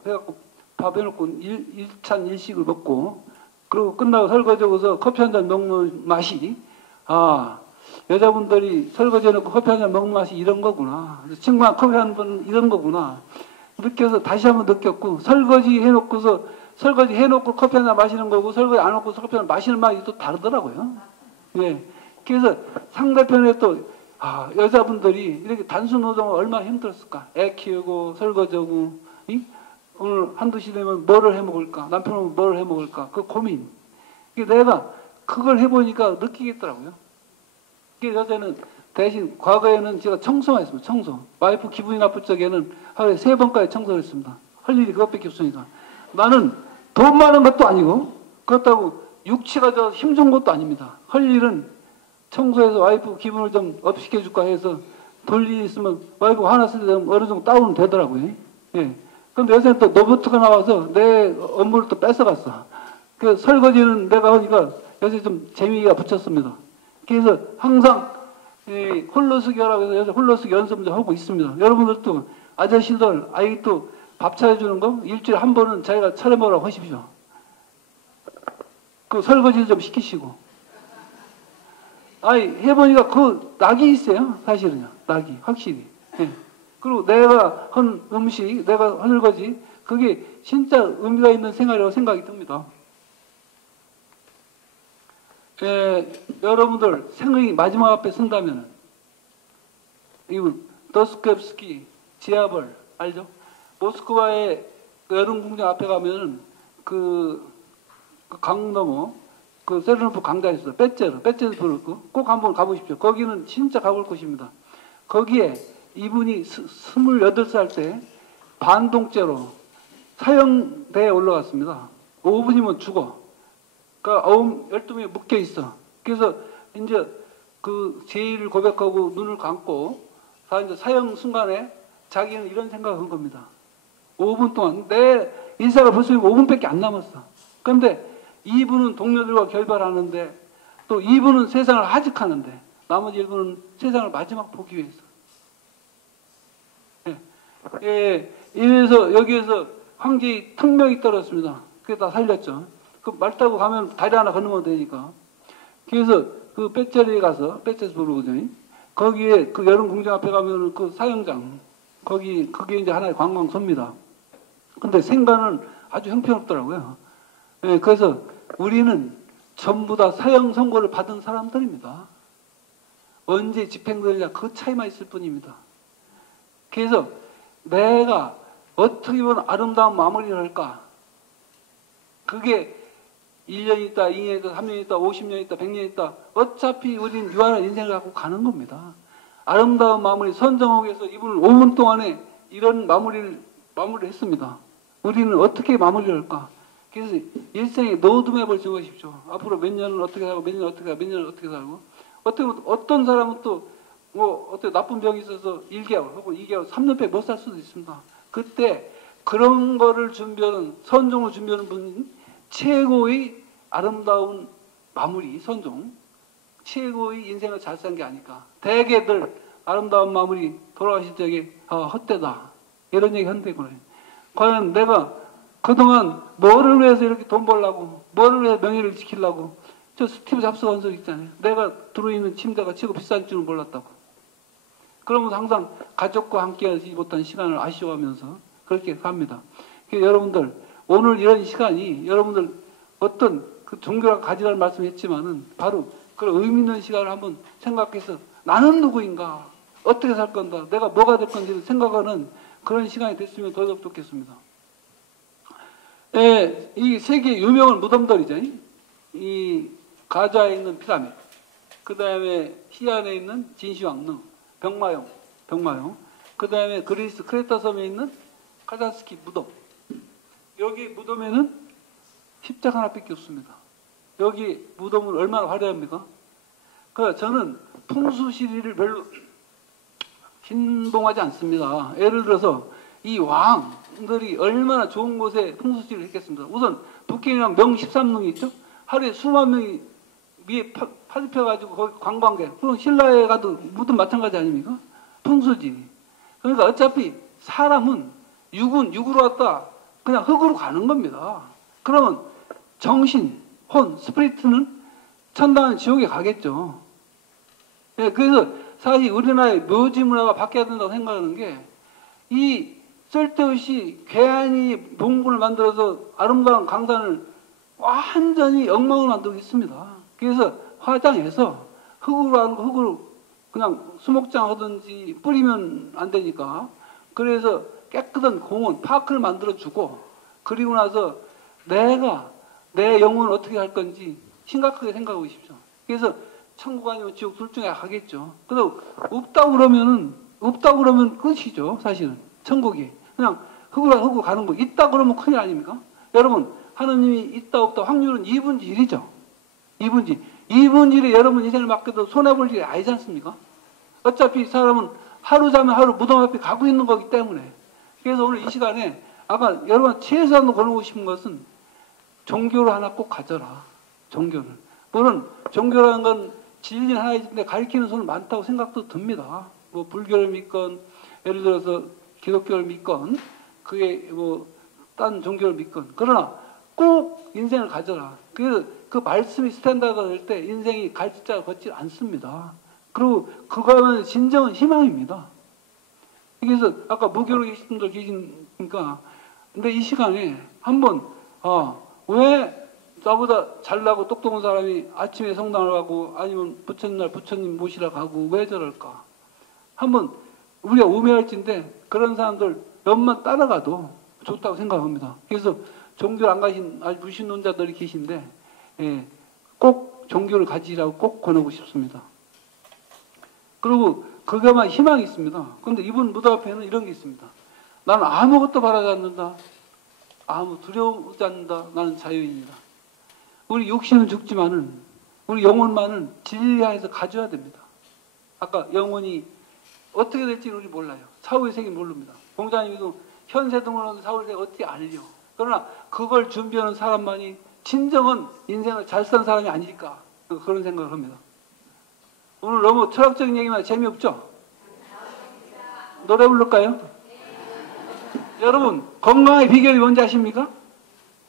밥 해놓고 일찬 일식을 먹고 그리고 끝나고 설거지하고서 커피 한 잔 먹는 맛이 여자분들이 설거지 해놓고 커피 한 잔 먹는 맛이 이런 거구나. 친구랑 커피 한 번 이런 거구나. 느껴서 다시 한번 느꼈고 설거지 해놓고 커피 한 잔 마시는 거고 설거지 안 해놓고 커피 한 잔 마시는 맛이 또 다르더라고요. 예. 그래서 상대편에 또 여자분들이 이렇게 단순 노동을 얼마나 힘들었을까. 애 키우고 설거지하고 오늘 한두 시 되면 뭐를 해 먹을까. 남편은 뭐를 해 먹을까. 그 고민. 내가 그걸 해보니까 느끼겠더라고요. 여자는 대신 과거에는 제가 청소만 했습니다. 청소. 와이프 기분이 나쁠 적에는 하루에 3번까지 청소를 했습니다. 할 일이 그것밖에 없으니까. 나는 돈 많은 것도 아니고 그렇다고 육체가 더 힘 좋은 것도 아닙니다. 할 일은 청소해서 와이프 기분을 좀 업시켜줄까 해서 돌 일이 있으면 와이프 화났을 때 어느 정도 다운은 되더라고요. 예. 그런데 요새는 또 로봇가 나와서 내 업무를 또 뺏어갔어. 그 설거지는 내가 하니까 요새 좀 재미가 붙였습니다. 그래서 항상 홀로쓰기 하라고 해서 요새 홀로쓰기 연습 좀 하고 있습니다. 여러분들도 아저씨들 아이 또 밥 차려주는 거 일주일에 한 번은 자기가 차려 먹으라고 하십시오. 그 설거지 좀 시키시고. 해보니까 그 낙이 있어요. 사실은요. 낙이 확실히. 예. 그리고 내가 한 음식, 내가 한 설거지 그게 진짜 의미가 있는 생활이라고 생각이 듭니다. 여러분들 생의 마지막 앞에 쓴다면 이거 도스토옙스키 지하벌 알죠? 모스크바의 여름궁전 앞에 가면은 그 강 넘어 그 세르노프 강가 있어요. 빼째르 꼭 한번 가보십시오. 거기는 진짜 가볼 곳입니다. 거기에 이분이 28살 때 반동죄로 사형대에 올라갔습니다. 5분이면 죽어. 그러니까 12명이 묶여 있어. 그래서 이제 그 죄를 고백하고 눈을 감고 이제 사형 순간에 자기는 이런 생각을 한 겁니다. 5분 동안 내 인생을 벌써 5분밖에 안 남았어. 그런데 이분은 동료들과 결별하는데 또 이분은 세상을 하직하는데 나머지 1분은 세상을 마지막 보기 위해서. 이래서 여기에서 황제의 턱명이 떨어졌습니다. 그게 다 살렸죠. 그 말 타고 가면 다리 하나 건너면 되니까. 그래서 그 빼째르에 가서 빼째르스부르거든요. 거기에 그 여름 궁전 앞에 가면 그 사형장 그게 이제 하나의 관광소입니다. 근데 생가는 아주 형편없더라고요. 그래서 우리는 전부 다 사형 선고를 받은 사람들입니다. 언제 집행되느냐 그 차이만 있을 뿐입니다. 그래서 내가 어떻게 보면 아름다운 마무리를 할까? 그게 1년 있다, 2년 있다, 3년 있다, 50년 있다, 100년 있다. 어차피 우리는 유한한 인생을 갖고 가는 겁니다. 아름다운 마무리, 선정옥에서 이분을 5분 동안에 이런 마무리를 했습니다. 우리는 어떻게 마무리를 할까? 그래서 일생에 노드맵을 적으십시오. 앞으로 몇 년을 어떻게 살고, 몇 년을 어떻게 살고, 몇 년을 어떻게 살고. 어떤 사람은 또, 어떻게 나쁜 병이 있어서 1개월 혹은 2개월, 3년밖에 못 살 수도 있습니다. 그때 그런 거를 준비하는, 선종을 준비하는 분이 최고의 아름다운 마무리, 선종, 최고의 인생을 잘 산 게 아닐까. 대개들 아름다운 마무리 돌아가실 적에 헛되다. 이런 얘기 한다고요. 과연 내가 그동안 뭐를 위해서 이렇게 돈 벌려고, 뭐를 위해서 명예를 지키려고, 저 스티브 잡스가 한 소리 있잖아요. 내가 들어있는 침대가 최고 비싼 줄은 몰랐다고. 그러면서 항상 가족과 함께하지 못한 시간을 아쉬워하면서 그렇게 삽니다. 여러분들, 오늘 이런 시간이 여러분들 어떤 그 종교가 가지라는 말씀 했지만은 바로 그런 의미 있는 시간을 한번 생각해서 나는 누구인가? 어떻게 살 건가? 내가 뭐가 될 건지를 생각하는 그런 시간이 됐으면 더 좋겠습니다. 예, 이 세계 유명한 무덤들이죠. 이 가자에 있는 피라미드, 그 다음에 시안에 있는 진시황릉, 병마용, 그 다음에 그리스 크레타 섬에 있는 카자스키 무덤. 여기 무덤에는 십자가 하나밖에 없습니다. 여기 무덤은 얼마나 화려합니까? 그래서 저는 풍수시리를 별로 신봉하지 않습니다. 예를 들어서 이 왕들이 얼마나 좋은 곳에 풍수시리를 했겠습니까? 우선 북경이랑 명 13릉이 있죠? 하루에 수만 명이 위에 파집혀가지고 거기 관광객, 그럼 신라에 가도 무덤 마찬가지 아닙니까? 풍수지리. 그러니까 어차피 사람은 육으로 왔다 그냥 흙으로 가는 겁니다. 그러면 정신, 혼, 스피리트는 천당은 지옥에 가겠죠. 예, 그래서 사실 우리나라의 묘지 문화가 바뀌어야 된다고 생각하는 게, 이 쓸데없이 괴한이 봉분을 만들어서 아름다운 강산을 완전히 엉망을 만들고 있습니다. 그래서 화장해서 흙으로 그냥 수목장 하든지 뿌리면 안 되니까, 그래서 깨끗한 공원, 파크를 만들어주고, 그리고 나서 내 영혼을 어떻게 할 건지 심각하게 생각하고 있십시오. 그래서 천국 아니면 지옥 둘 중에 하겠죠. 그래서 없다고 그러면 끝이죠. 사실은 천국이 그냥 흙으로 가는 거. 있다 그러면 큰일 아닙니까? 여러분, 하느님이 있다 없다 확률은 2분의 1이죠. 2분의 1이 여러분 인생을 맡겨도 손해볼 일이 아니지 않습니까? 어차피 사람은 하루 자면 하루 무덤 앞에 가고 있는 거기 때문에. 그래서 오늘 이 시간에 아까 여러분 최소한으로 걸고 싶은 것은 종교를 하나 꼭 가져라. 종교를. 물론 종교라는 건 진리 하나인데 가리키는 손은 많다고 생각도 듭니다. 뭐 불교를 믿건, 예를 들어서 기독교를 믿건, 그게 뭐 딴 종교를 믿건. 그러나 꼭 인생을 가져라. 그래서 그 말씀이 스탠다드가 될 때 인생이 갈짓자가 걷지 않습니다. 그리고 그거는 진정한 희망입니다. 그래서 아까 무교로 계신 분들 계시니까, 근데 이 시간에 한번 왜 나보다 잘나고 똑똑한 사람이 아침에 성당을 가고 아니면 부처님날 부처님 모시러 가고 왜 저럴까? 한번 우리가 우매할진데 그런 사람들 몇만 따라가도 좋다고 생각합니다. 그래서 종교를 안 가신 아주 불신론자들이 계신데, 예, 꼭 종교를 가지라고 꼭 권하고 싶습니다. 그리고 그게만 희망이 있습니다. 그런데 이분 무덤 앞에는 이런 게 있습니다. 나는 아무것도 바라지 않는다. 아무 두려워하지 않는다. 나는 자유인이다. 우리 육신은 죽지만은 우리 영혼만은 진리 안에서 가져야 됩니다. 아까 영혼이 어떻게 될지는 우리 몰라요. 사후의 세계는 모릅니다. 공자님도 현세등으로는 사후의 세계 어떻게 알려. 그러나 그걸 준비하는 사람만이 진정한 인생을 잘 산 사람이 아닐까, 그런 생각을 합니다. 오늘 너무 철학적인 얘기만 재미없죠? 노래 부를까요? 여러분, 건강의 비결이 뭔지 아십니까?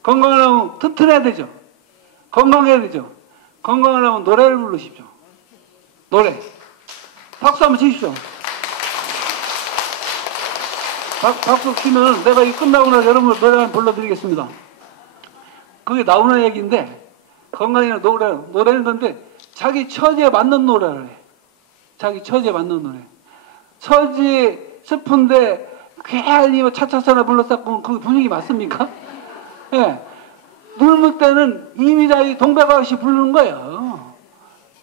건강하려면 튼튼해야 되죠? 건강해야 되죠? 건강하려면 노래를 부르십시오. 노래. 박수 한번 치십시오. 박수 치면 내가 이 끝나고 나서 여러분 노래 한번 불러드리겠습니다. 그게 나오는 얘기인데, 건강이나 노래는 건데, 자기 처지에 맞는 노래를 해. 자기 처지에 맞는 노래. 처지에 슬픈데 괜히 차차차나 불렀었고 그 분위기 맞습니까? 예. 네. 늙을 때는 이미자의 동백아가씨 부르는 거예요.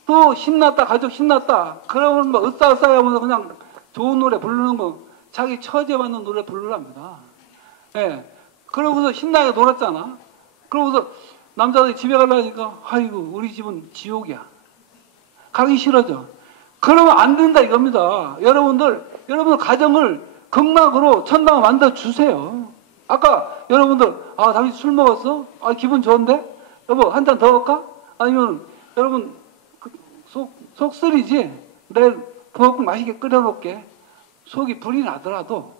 또 신났다, 가족 신났다. 그러면 뭐 으싸으싸 하면서 그냥 좋은 노래 부르는 거, 자기 처지에 맞는 노래 부르랍니다. 예. 네. 그러고서 신나게 놀았잖아. 그러고서 남자들이 집에 가려니까, 아이고, 우리 집은 지옥이야. 가기 싫어져. 그러면 안 된다 이겁니다. 여러분들 가정을 극락으로 천당을 만들어 주세요. 아까 여러분들, 당신 술 먹었어? 기분 좋은데? 여보, 한 잔 더 할까? 아니면, 여러분, 속 쓰리지? 내일 부엌국 맛있게 끓여놓을게. 속이 불이 나더라도,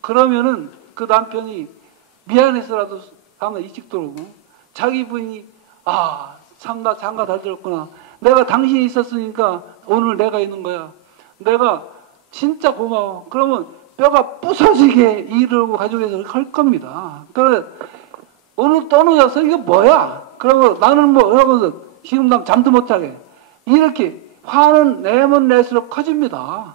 그러면은 그 남편이 미안해서라도 다음날 일찍 들어오고, 자기 부인이, 참, 장가 잘 들었구나. 내가 당신이 있었으니까 오늘 내가 있는 거야. 내가 진짜 고마워. 그러면 뼈가 부서지게 이러고 가족에서 할 겁니다. 그래, 오늘 떠나서 이게 뭐야? 그러면 나는 뭐, 이러면서 지금 난 잠도 못 자게. 이렇게 화는 내면 낼수록 커집니다.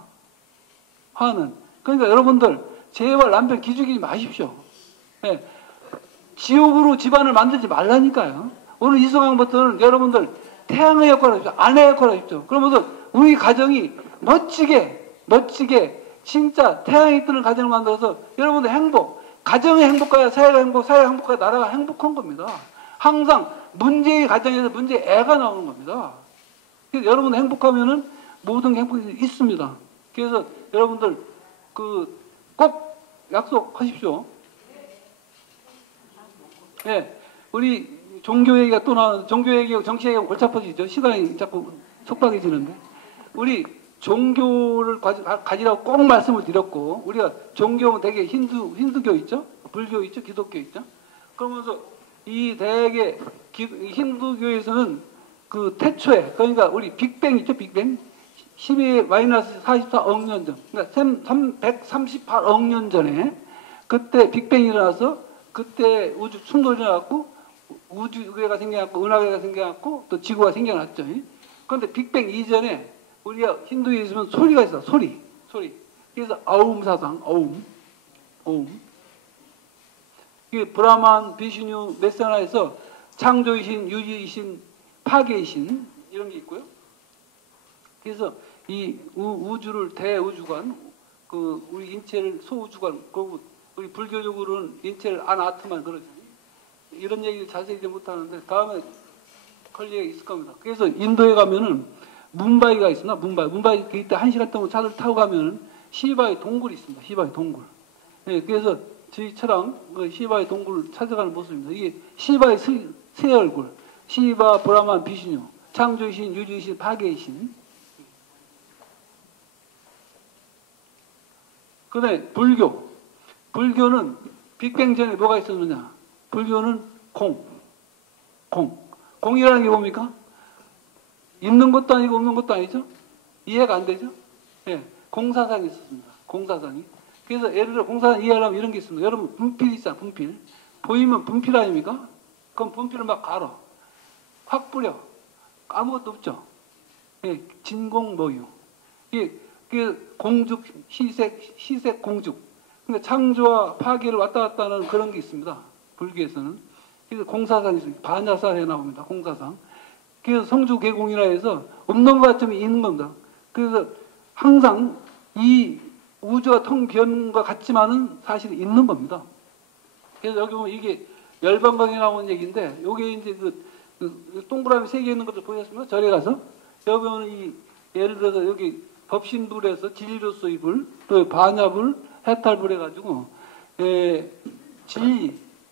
화는. 그러니까 여러분들, 제발 남편 기죽이지 마십시오. 네. 지옥으로 집안을 만들지 말라니까요. 오늘 이 순간부터는 여러분들 태양의 역할을 하십시오. 아내의 역할을 하십시오. 그러면서 우리 가정이 멋지게 진짜 태양이 뜨는 가정을 만들어서 여러분들 행복, 가정의 행복가야 사회가 행복, 사회가 행복가야 나라가 행복한 겁니다. 항상 문제의 가정에서 문제의 애가 나오는 겁니다. 그래서 여러분 행복하면은 모든 게 행복이 있습니다. 그래서 여러분들 꼭 약속하십시오. 예, 우리 종교 얘기가 또 나오는데 종교 얘기하고 정치 얘기하고 골치 아파지죠. 시간이 자꾸 촉박해지는데 우리 종교를 가지라고 꼭 말씀을 드렸고 우리가 종교는 되게 힌두교 있죠, 불교 있죠, 기독교 있죠. 그러면서 이 대개 힌두교에서는 그 태초에 그러니까 우리 빅뱅 있죠, 빅뱅 12-44억 년 전, 그러니까 138억 년 전에 그때 빅뱅이 일어나서 그때 우주 충돌이 일어났고 우주계가 생겨났고 은하계가 생겨났고 또 지구가 생겨났죠. 그런데 빅뱅 이전에 우리가 힌두에 있으면 소리가 있어. 소리. 그래서 아움 사상, 아움. 이게 브라만, 비슈뉴, 메사나에서 창조이신, 유지이신, 파괴이신 이런 게 있고요. 그래서 이 우주를 대우주관, 우리 인체를 소우주관, 그리고 우리 불교적으로는 인체를 아나트만 그러죠. 이런 얘기를 자세히 못하는데 다음에 할 얘기가 있을 겁니다. 그래서 인도에 가면은 뭄바이가 있습니다. 뭄바이 이때 1시간 동안 차를 타고 가면은 시바의 동굴이 있습니다. 시바의 동굴. 예, 그래서 저희 차랑 시바의 동굴을 찾아가는 모습입니다. 이게 시바의 새 얼굴, 시바, 브라만, 비슈뉴, 창조이신, 유지이신, 파괴이신. 그다음에 불교는 빅뱅 전에 뭐가 있었느냐? 불교는 공이라는 게 뭡니까? 있는 것도 아니고 없는 것도 아니죠? 이해가 안 되죠? 예, 공사상이 있었습니다. 공사상이. 그래서 예를 들어 공사상 이해하려면 이런 게 있습니다. 여러분 분필 있잖아, 분필. 보이면 분필 아닙니까? 그럼 분필을 막 갈아. 확 뿌려. 아무것도 없죠? 예, 진공모유. 이게 공죽, 희색 공죽. 그러니까 창조와 파괴를 왔다 갔다 하는 그런 게 있습니다. 불교에서는. 그래서 공사상이 있습니다. 반야사에 나옵니다. 공사상. 그래서 성주개공이라 해서 없는 것 같으면 있는 겁니다. 그래서 항상 이 우주가 텅 비었는 것 같지만은 사실 있는 겁니다. 그래서 여기 보면 이게 열반강에 나오는 얘기인데, 요게 이제 동그라미 3개 있는 것들 보셨습니까? 절에 가서. 여기 보면 예를 들어서 여기 법신불에서 진리로서의 불, 또 반야불, 해탈불 해가지고,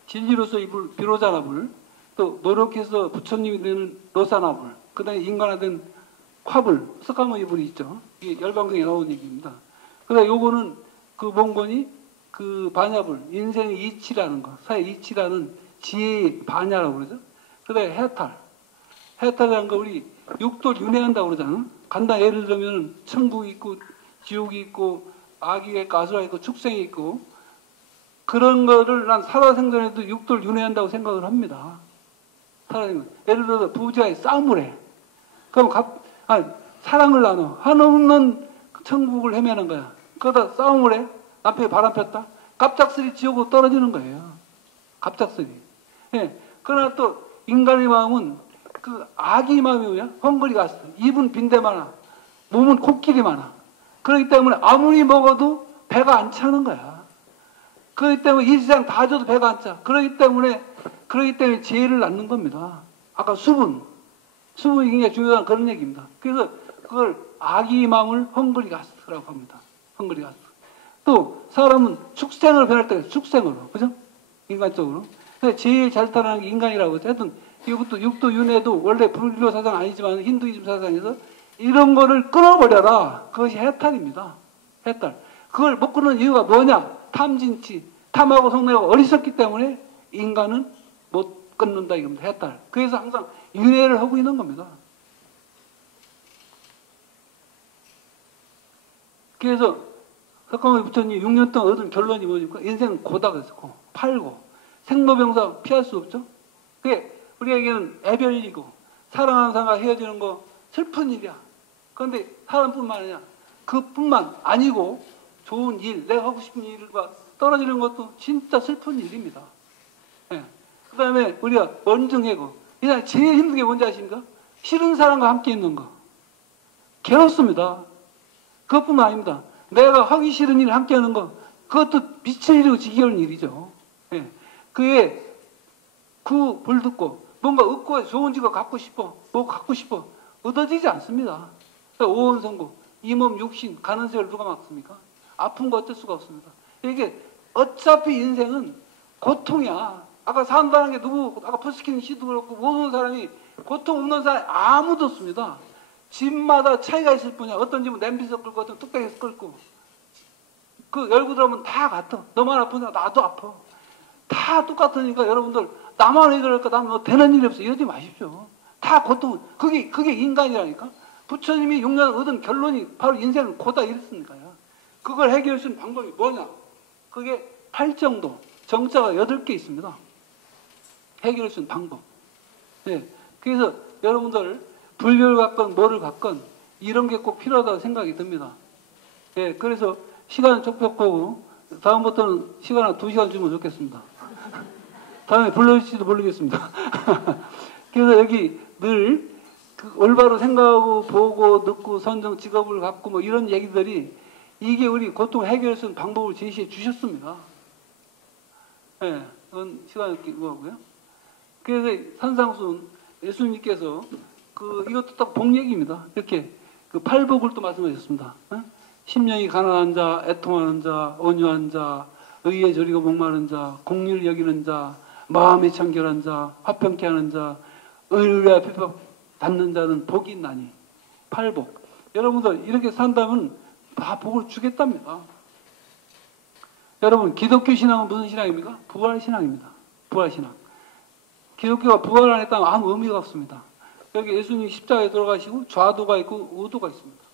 진리로서의 불, 비로자나불, 또 노력해서 부처님이 되는 로사나불, 그 다음에 인간화된 화불, 석가모니 불이 있죠. 이게 열반경에 나온 얘기입니다. 그 다음에 요거는 본건이 반야불, 인생의 이치라는 거, 사회 이치라는 지혜의 반야라고 그러죠. 그 다음에 해탈이라는 거 우리 육도를 윤회한다고 그러잖아. 간단히 예를 들면 천국이 있고 지옥이 있고 아기가 있고 아수라가 있고 축생이 있고 그런 거를 난 살아생전에도 육도를 윤회한다고 생각을 합니다. 예를 들어서 부자의 싸움을 해. 그럼 사랑을 나눠. 한없는 천국을 헤매는 거야. 그러다 싸움을 해. 남편이 바람 폈다. 갑작스레 지옥으로 떨어지는 거예요. 갑작스레. 예. 그러나 또 인간의 마음은 악의 마음이 뭐냐? 헝거리가 있어. 입은 빈대 많아. 몸은 코끼리 많아. 그렇기 때문에 아무리 먹어도 배가 안 차는 거야. 그렇기 때문에 이 세상 다 줘도 배가 안 차. 그렇기 때문에 죄를 낳는 겁니다. 아까 수분이 굉장히 중요한 그런 얘기입니다. 그래서 그걸 악의 마음을 헝거리가스라고 합니다. 헝거리가스. 또 사람은 축생으로 변할 때가 있어요. 축생으로. 그죠? 인간적으로. 그래서 제일 잘 타는 게 인간이라고 해서 하여튼 이것도 육도 윤회도 원래 불교 사상 아니지만 힌두이즘 사상에서 이런 거를 끊어버려라. 그것이 해탈입니다. 해탈. 그걸 못 끊는 이유가 뭐냐? 탐진치. 탐하고 성내하고 어리석기 때문에 인간은 못 끊는다 이겁니다. 해탈. 그래서 항상 윤회를 하고 있는 겁니다. 그래서 석가모니 부처님 6년 동안 얻은 결론이 뭐니까 인생은 고다 그랬고 팔고 생로병사 피할 수 없죠. 그게 우리에게는 애별이고 사랑하는 사람과 헤어지는 거 슬픈 일이야. 그런데 사람뿐만 아니라 그뿐만 아니고 좋은 일, 내가 하고 싶은 일과 떨어지는 것도 진짜 슬픈 일입니다. 예. 그 다음에 우리가 원증해고. 이 사람 제일 힘든 게 뭔지 아십니까? 싫은 사람과 함께 있는 거. 괴롭습니다. 그것뿐만 아닙니다. 내가 하기 싫은 일을 함께 하는 거, 그것도 미칠 일이고 지겨운 일이죠. 예. 그에 그 불 듣고 뭔가 얻고 좋은 직업 갖고 싶어, 뭐 갖고 싶어, 얻어지지 않습니다. 오원성고, 이 몸 육신, 가는 세월 누가 막습니까? 아픈 거 어쩔 수가 없습니다. 이게 어차피 인생은 고통이야. 아까 산다는 게 누구, 아까 포스킨 씨도 그렇고 모든 사람이 고통 없는 사람이 아무도 없습니다. 집마다 차이가 있을 뿐이야. 어떤 집은 냄비에서 끓고 어떤 뚝배기에서 끓고. 그 열고 들어오면 다 같아. 너만 아프냐? 나도 아파. 다 똑같으니까 여러분들 나만 왜 그럴까? 나는 뭐 되는 일이 없어. 이러지 마십시오. 다 고통. 그게 인간이라니까. 부처님이 6년 얻은 결론이 바로 인생은 고다 이랬으니까요. 그걸 해결할 수 있는 방법이 뭐냐? 그게 팔정도. 정자가 8개 있습니다. 해결할 수 있는 방법. 네. 그래서 여러분들 불교를 갖건 뭐를 갖건 이런 게 꼭 필요하다고 생각이 듭니다. 예, 그래서 시간은 촉촉하고 다음부터는 시간 한 2시간 주면 좋겠습니다. 다음에 불러주실지도 모르겠습니다. 그래서 여기 늘 그 올바로 생각하고 보고 듣고 선정 직업을 갖고 뭐 이런 얘기들이 이게 우리 고통 해결할 수 있는 방법을 제시해 주셨습니다. 예, 그건 시간 있고요. 그래서 산상순 예수님께서 이것도 딱 복 얘기입니다. 이렇게 그 팔복을 또 말씀하셨습니다. 심령이 가난한 자, 애통하는 자, 온유한 자, 의에 저리고 목마른 자, 공의를 여기는 자, 마음이 청결한 자, 화평케 하는 자, 의를 핍박 받는 자는 복이 있나니. 팔복. 여러분들 이렇게 산다면 다 복을 주겠답니다. 여러분 기독교 신앙은 무슨 신앙입니까? 부활 신앙입니다. 부활 신앙. 기독교가 부활 안 했다면 아무 의미가 없습니다. 여기 예수님 십자가에 돌아가시고 좌도가 있고 우도가 있습니다.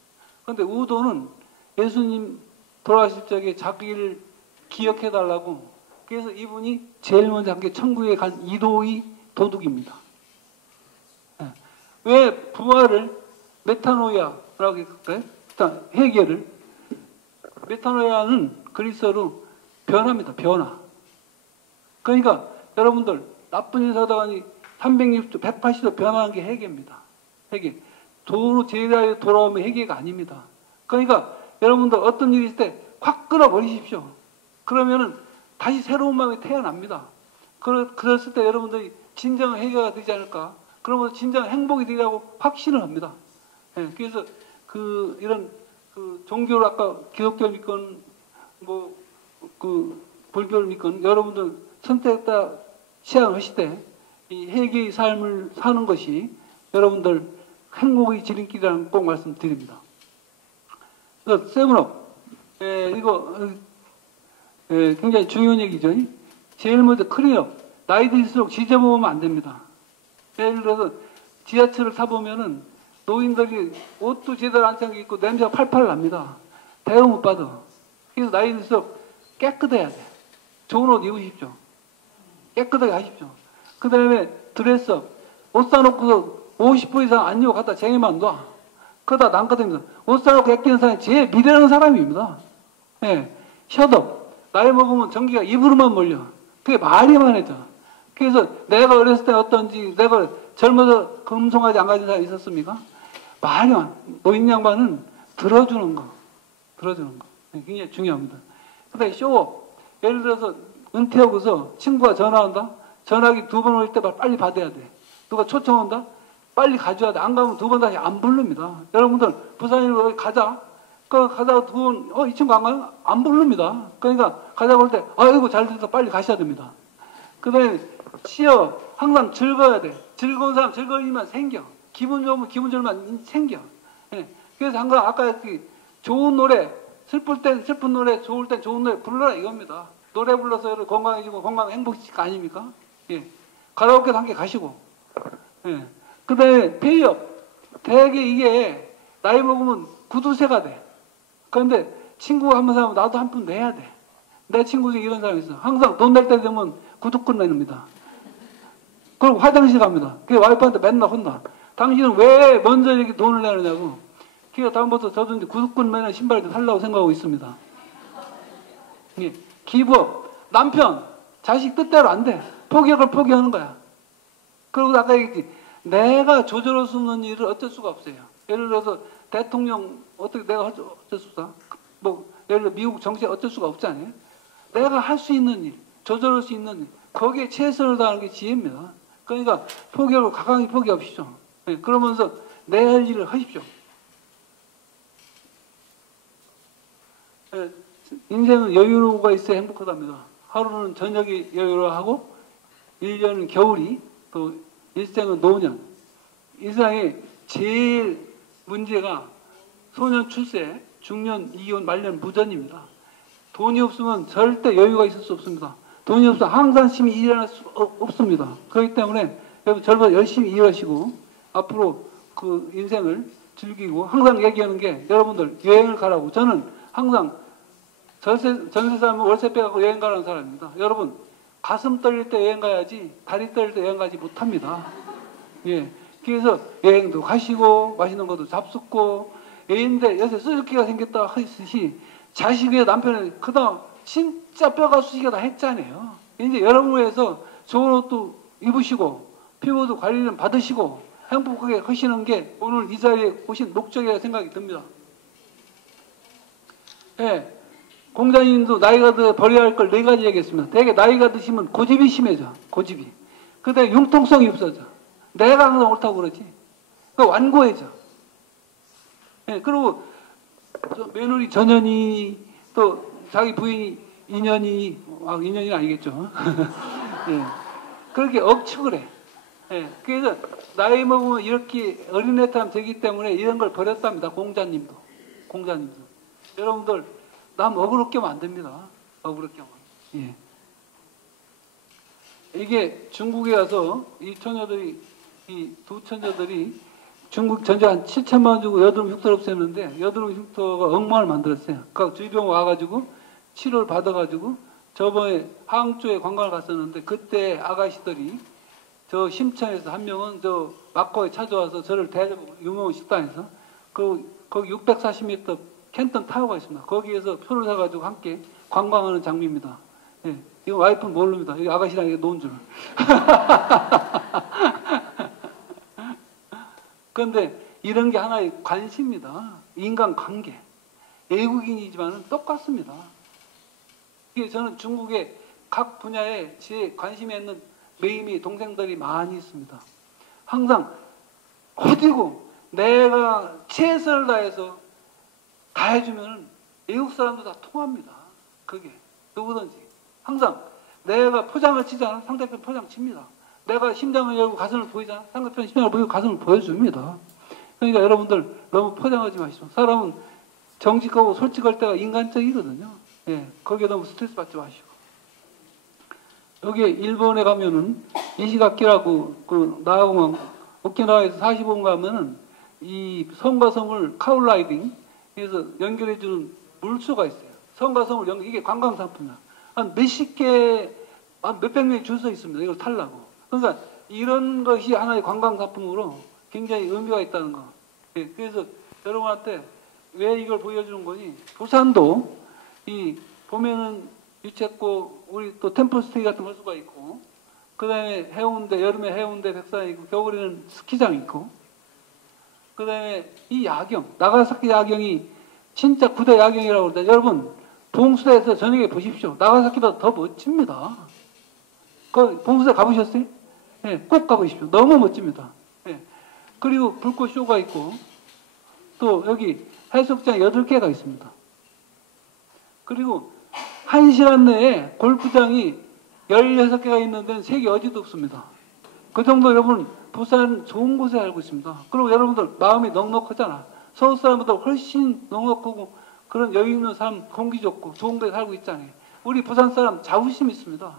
그런데 우도는 예수님 돌아가실 적에 자기를 기억해달라고, 그래서 이분이 제일 먼저 한 게 천국에 간 이도의 도둑입니다. 왜 부활을 메타노이아라고 할까요? 일단 해결을. 메타노이아는 그리스어로 변화입니다. 변화. 그러니까 여러분들 나쁜 일 사다가니 360도, 180도 변화하는 게 회개입니다. 회개. 도로 제자리에 돌아오면 회개가 아닙니다. 그러니까 여러분들 어떤 일이 있을 때 확 끊어버리십시오. 그러면은 다시 새로운 마음이 태어납니다. 그랬을 때 여러분들이 진정한 회개가 되지 않을까? 그러면서 진정한 행복이 되리라고 확신을 합니다. 예, 그래서 이런 종교를 아까 기독교를 믿건 불교를 믿건 여러분들 선택했다 시행하실 때 이 회개의 삶을 사는 것이 여러분들 행복의 지름길이라는 꼭 말씀드립니다. 세븐업, 이거 굉장히 중요한 얘기죠. 제일 먼저 클린업. 나이 들수록 지저분하면 안 됩니다. 예를 들어서 지하철을 타보면은 노인들이 옷도 제대로 안 챙겨 입고 냄새가 팔팔 납니다. 대우 못 받아. 그래서 나이 들수록 깨끗해야 돼. 좋은 옷 입으십시오. 깨끗하게 하십시오. 그 다음에 드레스업. 옷 사놓고서 50분 이상 안 입고 갖다 쟁여만 놔. 그러다 난가됩니다. 옷 사놓고 아끼는 사람이 제일 미련한 사람입니다. 예. 셧업. 나이 먹으면 전기가 입으로만 몰려. 그게 말이만 해져. 그래서 내가 어렸을 때 어떤지, 내가 젊어서 금송아지 안 가진 사람이 있었습니까? 말이만. 노인 양반은 들어주는 거. 굉장히 중요합니다. 그 다음에 쇼업. 예를 들어서 은퇴하고서 친구가 전화한다? 전화기 2번 올 때 빨리 받아야 돼. 누가 초청한다? 빨리 가져야 돼. 안 가면 2번 다시 안 부릅니다. 여러분들 부산으로 가자. 가다가 2번 이 친구 안 가요? 안 부릅니다. 그러니까 가자고 할 때 아이고 잘 됐다 빨리 가셔야 됩니다. 그 다음에 취업. 항상 즐거워야 돼. 즐거운 사람 즐거운 일만 생겨. 기분 좋으면 기분 좋은 일만 생겨. 예. 그래서 항상 아까 좋은 노래, 슬플 땐 슬픈 노래, 좋을 땐 좋은 노래 불러라 이겁니다. 노래 불러서 건강해지고 건강 행복해질 거 아닙니까? 예. 가라오케도 함께 가시고. 예. 그 다음에 페이업. 대개 이게 나이 먹으면 구두쇠가 돼. 그런데 친구가 한 번 사면 나도 한 푼 내야 돼. 내 친구 중에 이런 사람이 있어. 항상 돈 낼 때 되면 구두끈 내립니다. 그리고 화장실 갑니다. 그게 와이프한테 맨날 혼나. 당신은 왜 먼저 이렇게 돈을 내느냐고. 그래서 다음부터 저도 이제 구두끈 매는 신발을 살라고 생각하고 있습니다. 예. 기부업. 남편, 자식 뜻대로 안 돼. 폭력을 포기하는 거야. 그리고 아까 얘기했지. 내가 조절할 수 없는 일을 어쩔 수가 없어요. 예를 들어서 대통령 어떻게 내가 어쩔 수 없다. 뭐 예를 들어 미국 정치에 어쩔 수가 없잖아요. 내가 할 수 있는 일, 조절할 수 있는 일, 거기에 최선을 다하는 게 지혜입니다. 그러니까 포기하고 가강히 포기하십시오. 네, 그러면서 내 할 일을 하십시오. 네, 인생은 여유가 있어야 행복하답니다. 하루는 저녁이 여유로하고 1년은 겨울이 또 일생은 노년. 이 세상에 제일 문제가 소년 출세, 중년 이혼, 말년 무전입니다. 돈이 없으면 절대 여유가 있을 수 없습니다. 돈이 없으면 항상 열심히 일할 수 없습니다. 그렇기 때문에 여러분 젊어서 열심히 일하시고 앞으로 그 인생을 즐기고 항상 얘기하는 게 여러분들 여행을 가라고. 저는 항상 전세 살면 월세 빼갖고 여행 가라는 사람입니다. 여러분 가슴 떨릴 때 여행 가야지 다리 떨릴 때 여행 가지 못합니다. 예. 그래서 여행도 가시고 맛있는 것도 잡숫고 애인데 요새 수수께가 생겼다 하듯이 자식 위에 남편을 그다음 진짜 뼈가 쑤시게 다 했잖아요. 이제 여러분을 위해서 좋은 옷도 입으시고 피부도 관리를 받으시고 행복하게 하시는 게 오늘 이 자리에 오신 목적이라 생각이 듭니다. 예. 공자님도 나이가 더 버려야 할 걸 4가지 얘기했습니다. 되게 나이가 드시면 고집이 심해져. 고집이. 그 다음에 융통성이 없어져. 내가 항상 옳다고 그러지. 그 완고해져. 예, 그리고 며느리 전현이 또 자기 부인이 인연이, 인연이 아니겠죠. 예, 그렇게 억측을 해. 예, 그래서 나이 먹으면 이렇게 어린애처럼 되기 때문에 이런 걸 버렸답니다. 공자님도. 여러분들 남 억울하게 하면 안 됩니다. 억울하게 하면. 예. 이게 중국에 가서 이 처녀들이, 이 두 처녀들이 중국 전쟁 한 7천만 원 주고 여드름 흉터를 없앴는데 여드름 흉터가 엉망을 만들었어요. 그 주의병 와가지고 치료를 받아가지고 저번에 항저우에 관광을 갔었는데 그때 아가씨들이 저 심천에서 한 명은 저 마코에 찾아와서 저를 대접하고 유명한 식당에서 거기 640m 캔턴 타워가 있습니다. 거기에서 표를 사가지고 함께 관광하는 장면입니다. 예, 이거 와이프는 모릅니다. 이 아가씨랑 이게 노은 줄. 그런데 이런 게 하나의 관심입니다. 인간관계. 외국인이지만 똑같습니다. 이게 저는 중국의 각 분야에 제 관심에 있는 매임이 동생들이 많이 있습니다. 항상 어디고 내가 최선을 다해서 다 해주면 외국 사람도 다 통합니다. 그게 누구든지 항상 내가 포장을 치잖아 상대편 포장 칩니다. 내가 심장을 열고 가슴을 보이잖아 상대편 심장을 보이고 가슴을 보여줍니다. 그러니까 여러분들 너무 포장하지 마시고 사람은 정직하고 솔직할 때가 인간적이거든요. 예, 거기에 너무 스트레스 받지 마시고 여기 일본에 가면은 이시가키라고 그 나하고 오키나와에서 45분 가면은 이 섬과 섬을 카울라이딩 그래서 연결해주는 물소가 있어요. 섬과 섬을 이게 관광상품이야. 한 몇십 개, 한 몇백 명이 줄 서 있습니다. 이걸 타려고. 그러니까 이런 것이 하나의 관광상품으로 굉장히 의미가 있다는 거. 예, 그래서 여러분한테 왜 이걸 보여주는 거니? 부산도 이 봄에는 유채꽃, 우리 또 템플스테이 같은 걸 수가 있고, 그 다음에 해운대, 여름에 해운대 백산이 있고, 겨울에는 스키장 있고, 그 다음에 이 야경, 나가사키 야경이 진짜 9대 야경이라고 그러는데 여러분 봉수대에서 저녁에 보십시오. 나가사키보다 더 멋집니다. 그 봉수대 가보셨어요? 네, 꼭 가보십시오. 너무 멋집니다. 네. 그리고 불꽃 쇼가 있고 또 여기 해수욕장 8개가 있습니다. 그리고 1시간 내에 골프장이 16개가 있는 데는 세계 어디도 없습니다. 그 정도 여러분 부산 좋은 곳에 살고 있습니다. 그리고 여러분들 마음이 넉넉하잖아. 서울 사람보다 훨씬 넉넉하고 그런 여유 있는 사람 공기 좋고 좋은 데 살고 있잖아요. 우리 부산 사람 자부심 있습니다.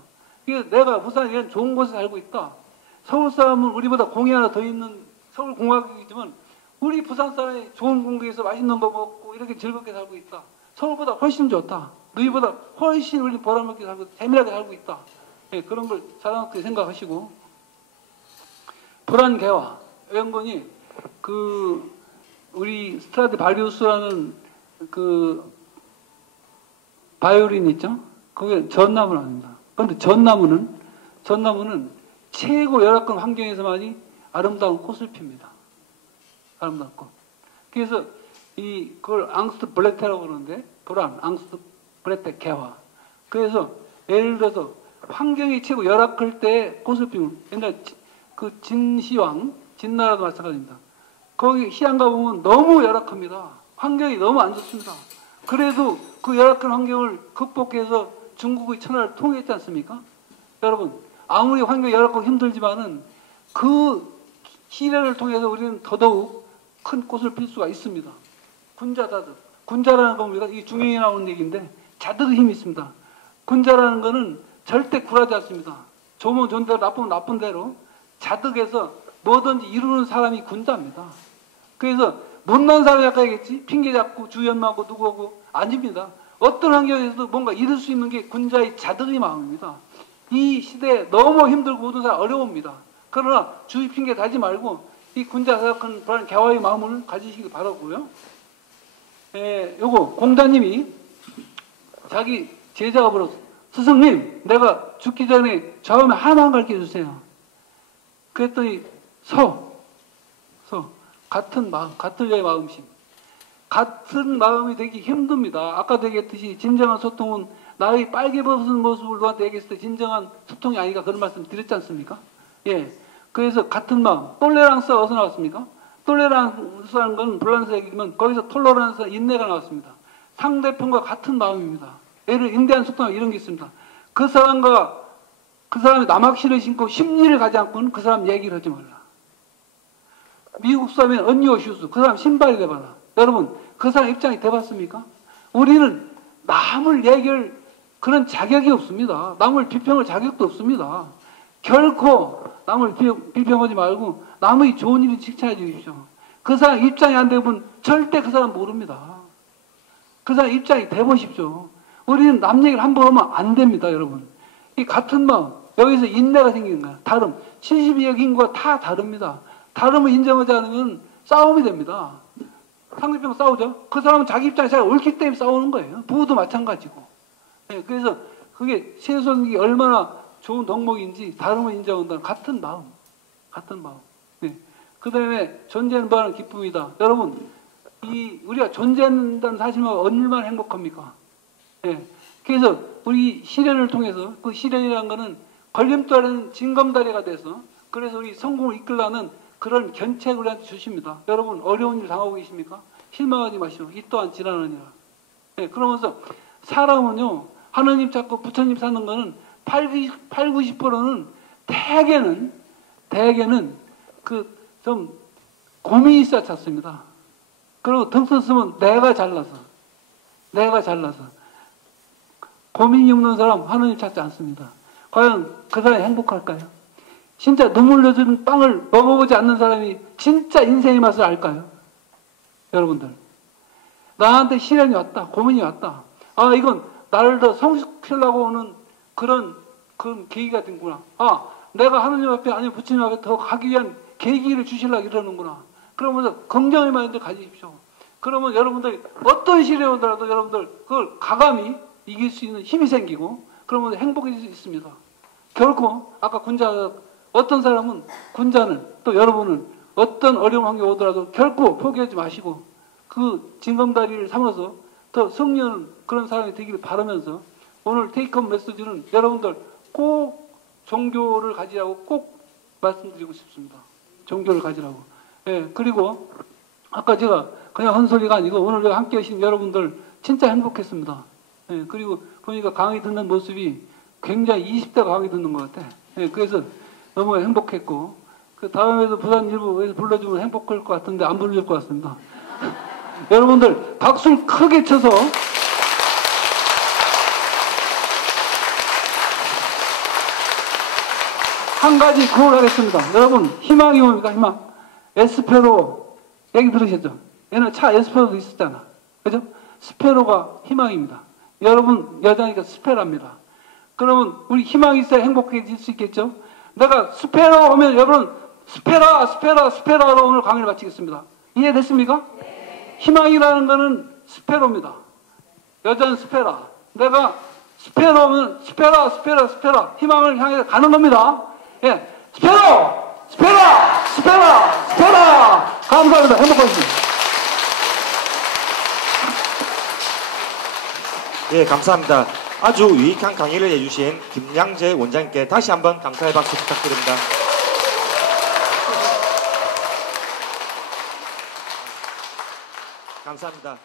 그래서 내가 부산에 이런 좋은 곳에 살고 있다. 서울 사람은 우리보다 공이 하나 더 있는 서울 공화국이지만 우리 부산 사람이 좋은 공기에서 맛있는 거 먹고 이렇게 즐겁게 살고 있다. 서울보다 훨씬 좋다. 너희보다 훨씬 우리 보람있게 살고 재미나게 살고 있다. 네, 그런 걸 자랑스럽게 생각하시고 불안개화 연건이 그 우리 스트라디 바리우스라는 그 바이올린 있죠? 그게 전나무는 아닙니다. 그런데 전나무는 전나무는 최고 열악한 환경에서만이 아름다운 꽃을 핍니다. 아름다운 꽃. 그래서 그걸 앙스트 블레테라고 그러는데, 불안, 앙스트 블레테 개화. 그래서 예를 들어서 환경이 최고 열악할 때 꽃을 피우는, 옛날 그 진시황, 진나라도 마찬가지입니다. 거기 희양가 보면 너무 열악합니다. 환경이 너무 안 좋습니다. 그래도 그 열악한 환경을 극복해서 중국의 천하를 통일했지 않습니까? 여러분, 아무리 환경이 열악하고 힘들지만은 그 시련을 통해서 우리는 더더욱 큰 꽃을 필 수가 있습니다. 군자자득. 군자라는 건 우리가 이 중용에 나오는 얘기인데 자득의 힘이 있습니다. 군자라는 거는 절대 굴하지 않습니다. 좋으면 좋은 대로, 나쁘면 나쁜 대로 자득해서 뭐든지 이루는 사람이 군자입니다. 그래서 못난 사람이 아까 얘기했지, 핑계 잡고 주연하고 누구하고 아닙니다. 어떤 환경에서도 뭔가 이룰 수 있는 게 군자의 자득의 마음입니다. 이 시대에 너무 힘들고 모든 사람 어려웁니다. 그러나 주의 핑계 대지 말고 이 군자 사역하는 그런 개화의 마음을 가지시기 바라고요. 요거 공자님이 자기 제자가 물었어. 스승님, 내가 죽기 전에 처음에 하나만 가르쳐 주세요. 그랬더니 같은 마음, 같은 여의 마음심. 같은 마음이 되기 힘듭니다. 아까도 얘기했듯이 진정한 소통은 나의 빨개 벗은 모습을 너한테 얘기했을 때 진정한 소통이 아니까 그런 말씀 드렸지 않습니까? 예. 그래서 같은 마음, 톨레랑스가 어디서 나왔습니까? 톨레랑스라는 건 불란서 얘기면 거기서 톨러란스, 인내가 나왔습니다. 상대편과 같은 마음입니다. 예를 인대한 소통은 이런 게 있습니다. 그 사람이 남학실을 신고 심리를 가지 않고는 그 사람 얘기를 하지 말라. 미국 사람은 언니오슈스, 그 사람 신발이 돼봐라. 여러분, 그 사람 입장이 돼봤습니까? 우리는 남을 얘기할 그런 자격이 없습니다. 남을 비평할 자격도 없습니다. 결코 남을 비평하지 말고 남의 좋은 일을 칭찬해 주십시오. 그 사람 입장이 안 되면 절대 그 사람 모릅니다. 그 사람 입장이 돼보십시오. 우리는 남 얘기를 한 번 하면 안 됩니다, 여러분. 이 같은 마음, 여기서 인내가 생기는 거야. 다름. 72억 인구가 다 다릅니다. 다름을 인정하지 않으면 싸움이 됩니다. 상대편 싸우죠? 그 사람은 자기 입장이 잘 옳기 때문에 싸우는 거예요. 부부도 마찬가지고. 네, 그래서 그게 세속이 얼마나 좋은 덕목인지 다름을 인정한다는 같은 마음. 같은 마음. 네. 그 다음에 존재하는 바는 기쁨이다. 여러분, 우리가 존재한다는 사실만 얼마나 행복합니까? 네. 그래서 우리 시련을 통해서 그 시련이라는 거는 걸림돌은 징검다리가 돼서 그래서 우리 성공을 이끌라는 그런 견책을 우리한테 주십니다. 여러분 어려운 일 당하고 계십니까? 실망하지 마시오. 이 또한 지나느니라. 네, 그러면서 사람은요 하느님 찾고 부처님 찾는 거는 80~90%는 대개는 그 좀 고민이 있어야 찾습니다. 그리고 덩스 쓰면 내가 잘나서 고민이 없는 사람 하느님 찾지 않습니다. 과연 그 사람이 행복할까요? 진짜 눈물 흘려주는 빵을 먹어보지 않는 사람이 진짜 인생의 맛을 알까요? 여러분들. 나한테 시련이 왔다. 고민이 왔다. 아, 이건 나를 더 성숙하려고 오는 그런 계기가 된구나. 아, 내가 하느님 앞에 아니면 부처님 앞에 더 가기 위한 계기를 주시려고 이러는구나. 그러면서 긍정의 마인드 가지십시오. 그러면 여러분들이 어떤 시련이 오더라도 여러분들 그걸 가감히 이길 수 있는 힘이 생기고 그러면 행복해질 수 있습니다. 결코 아까 어떤 사람은 군자는 또 여러분은 어떤 어려운 환경이 오더라도 결코 포기하지 마시고 그 징검다리를 삼아서 더 승리하는 그런 사람이 되기를 바라면서 오늘 테이크홈 메시지는 여러분들 꼭 종교를 가지라고 꼭 말씀드리고 싶습니다. 종교를 가지라고. 예, 그리고 아까 제가 그냥 헛소리가 아니고 오늘 제가 함께 하신 여러분들 진짜 행복했습니다. 예, 그리고 보니까 강의 듣는 모습이 굉장히 20대 강의 듣는 것 같아. 예, 그래서 너무 행복했고 그 다음에도 부산 일부에서 불러주면 행복할 것 같은데 안 불러줄 것 같습니다. 여러분들 박수를 크게 쳐서 한 가지 구호를 하겠습니다. 여러분 희망이 뭡니까? 희망. 에스페로 얘기 들으셨죠? 얘는 차 에스페로도 있었잖아. 그죠? 스페로가 희망입니다. 여러분 여자니까 스페라입니다. 그러면 우리 희망이 있어야 행복해질 수 있겠죠? 내가 스페로 하면 여러분 스페라로 오늘 강의를 마치겠습니다. 이해됐습니까? 네. 희망이라는 거는 스페로입니다. 여자는 스페라. 내가 스페러면 스페라, 스페라, 스페라. 희망을 향해 가는 겁니다. 예. 스페러! 스페라! 스페라! 스페라! 감사합니다. 행복하십시오. 예, 감사합니다. 아주 유익한 강의를 해주신 김양재 원장님께 다시 한번 감사의 박수 부탁드립니다. 감사합니다.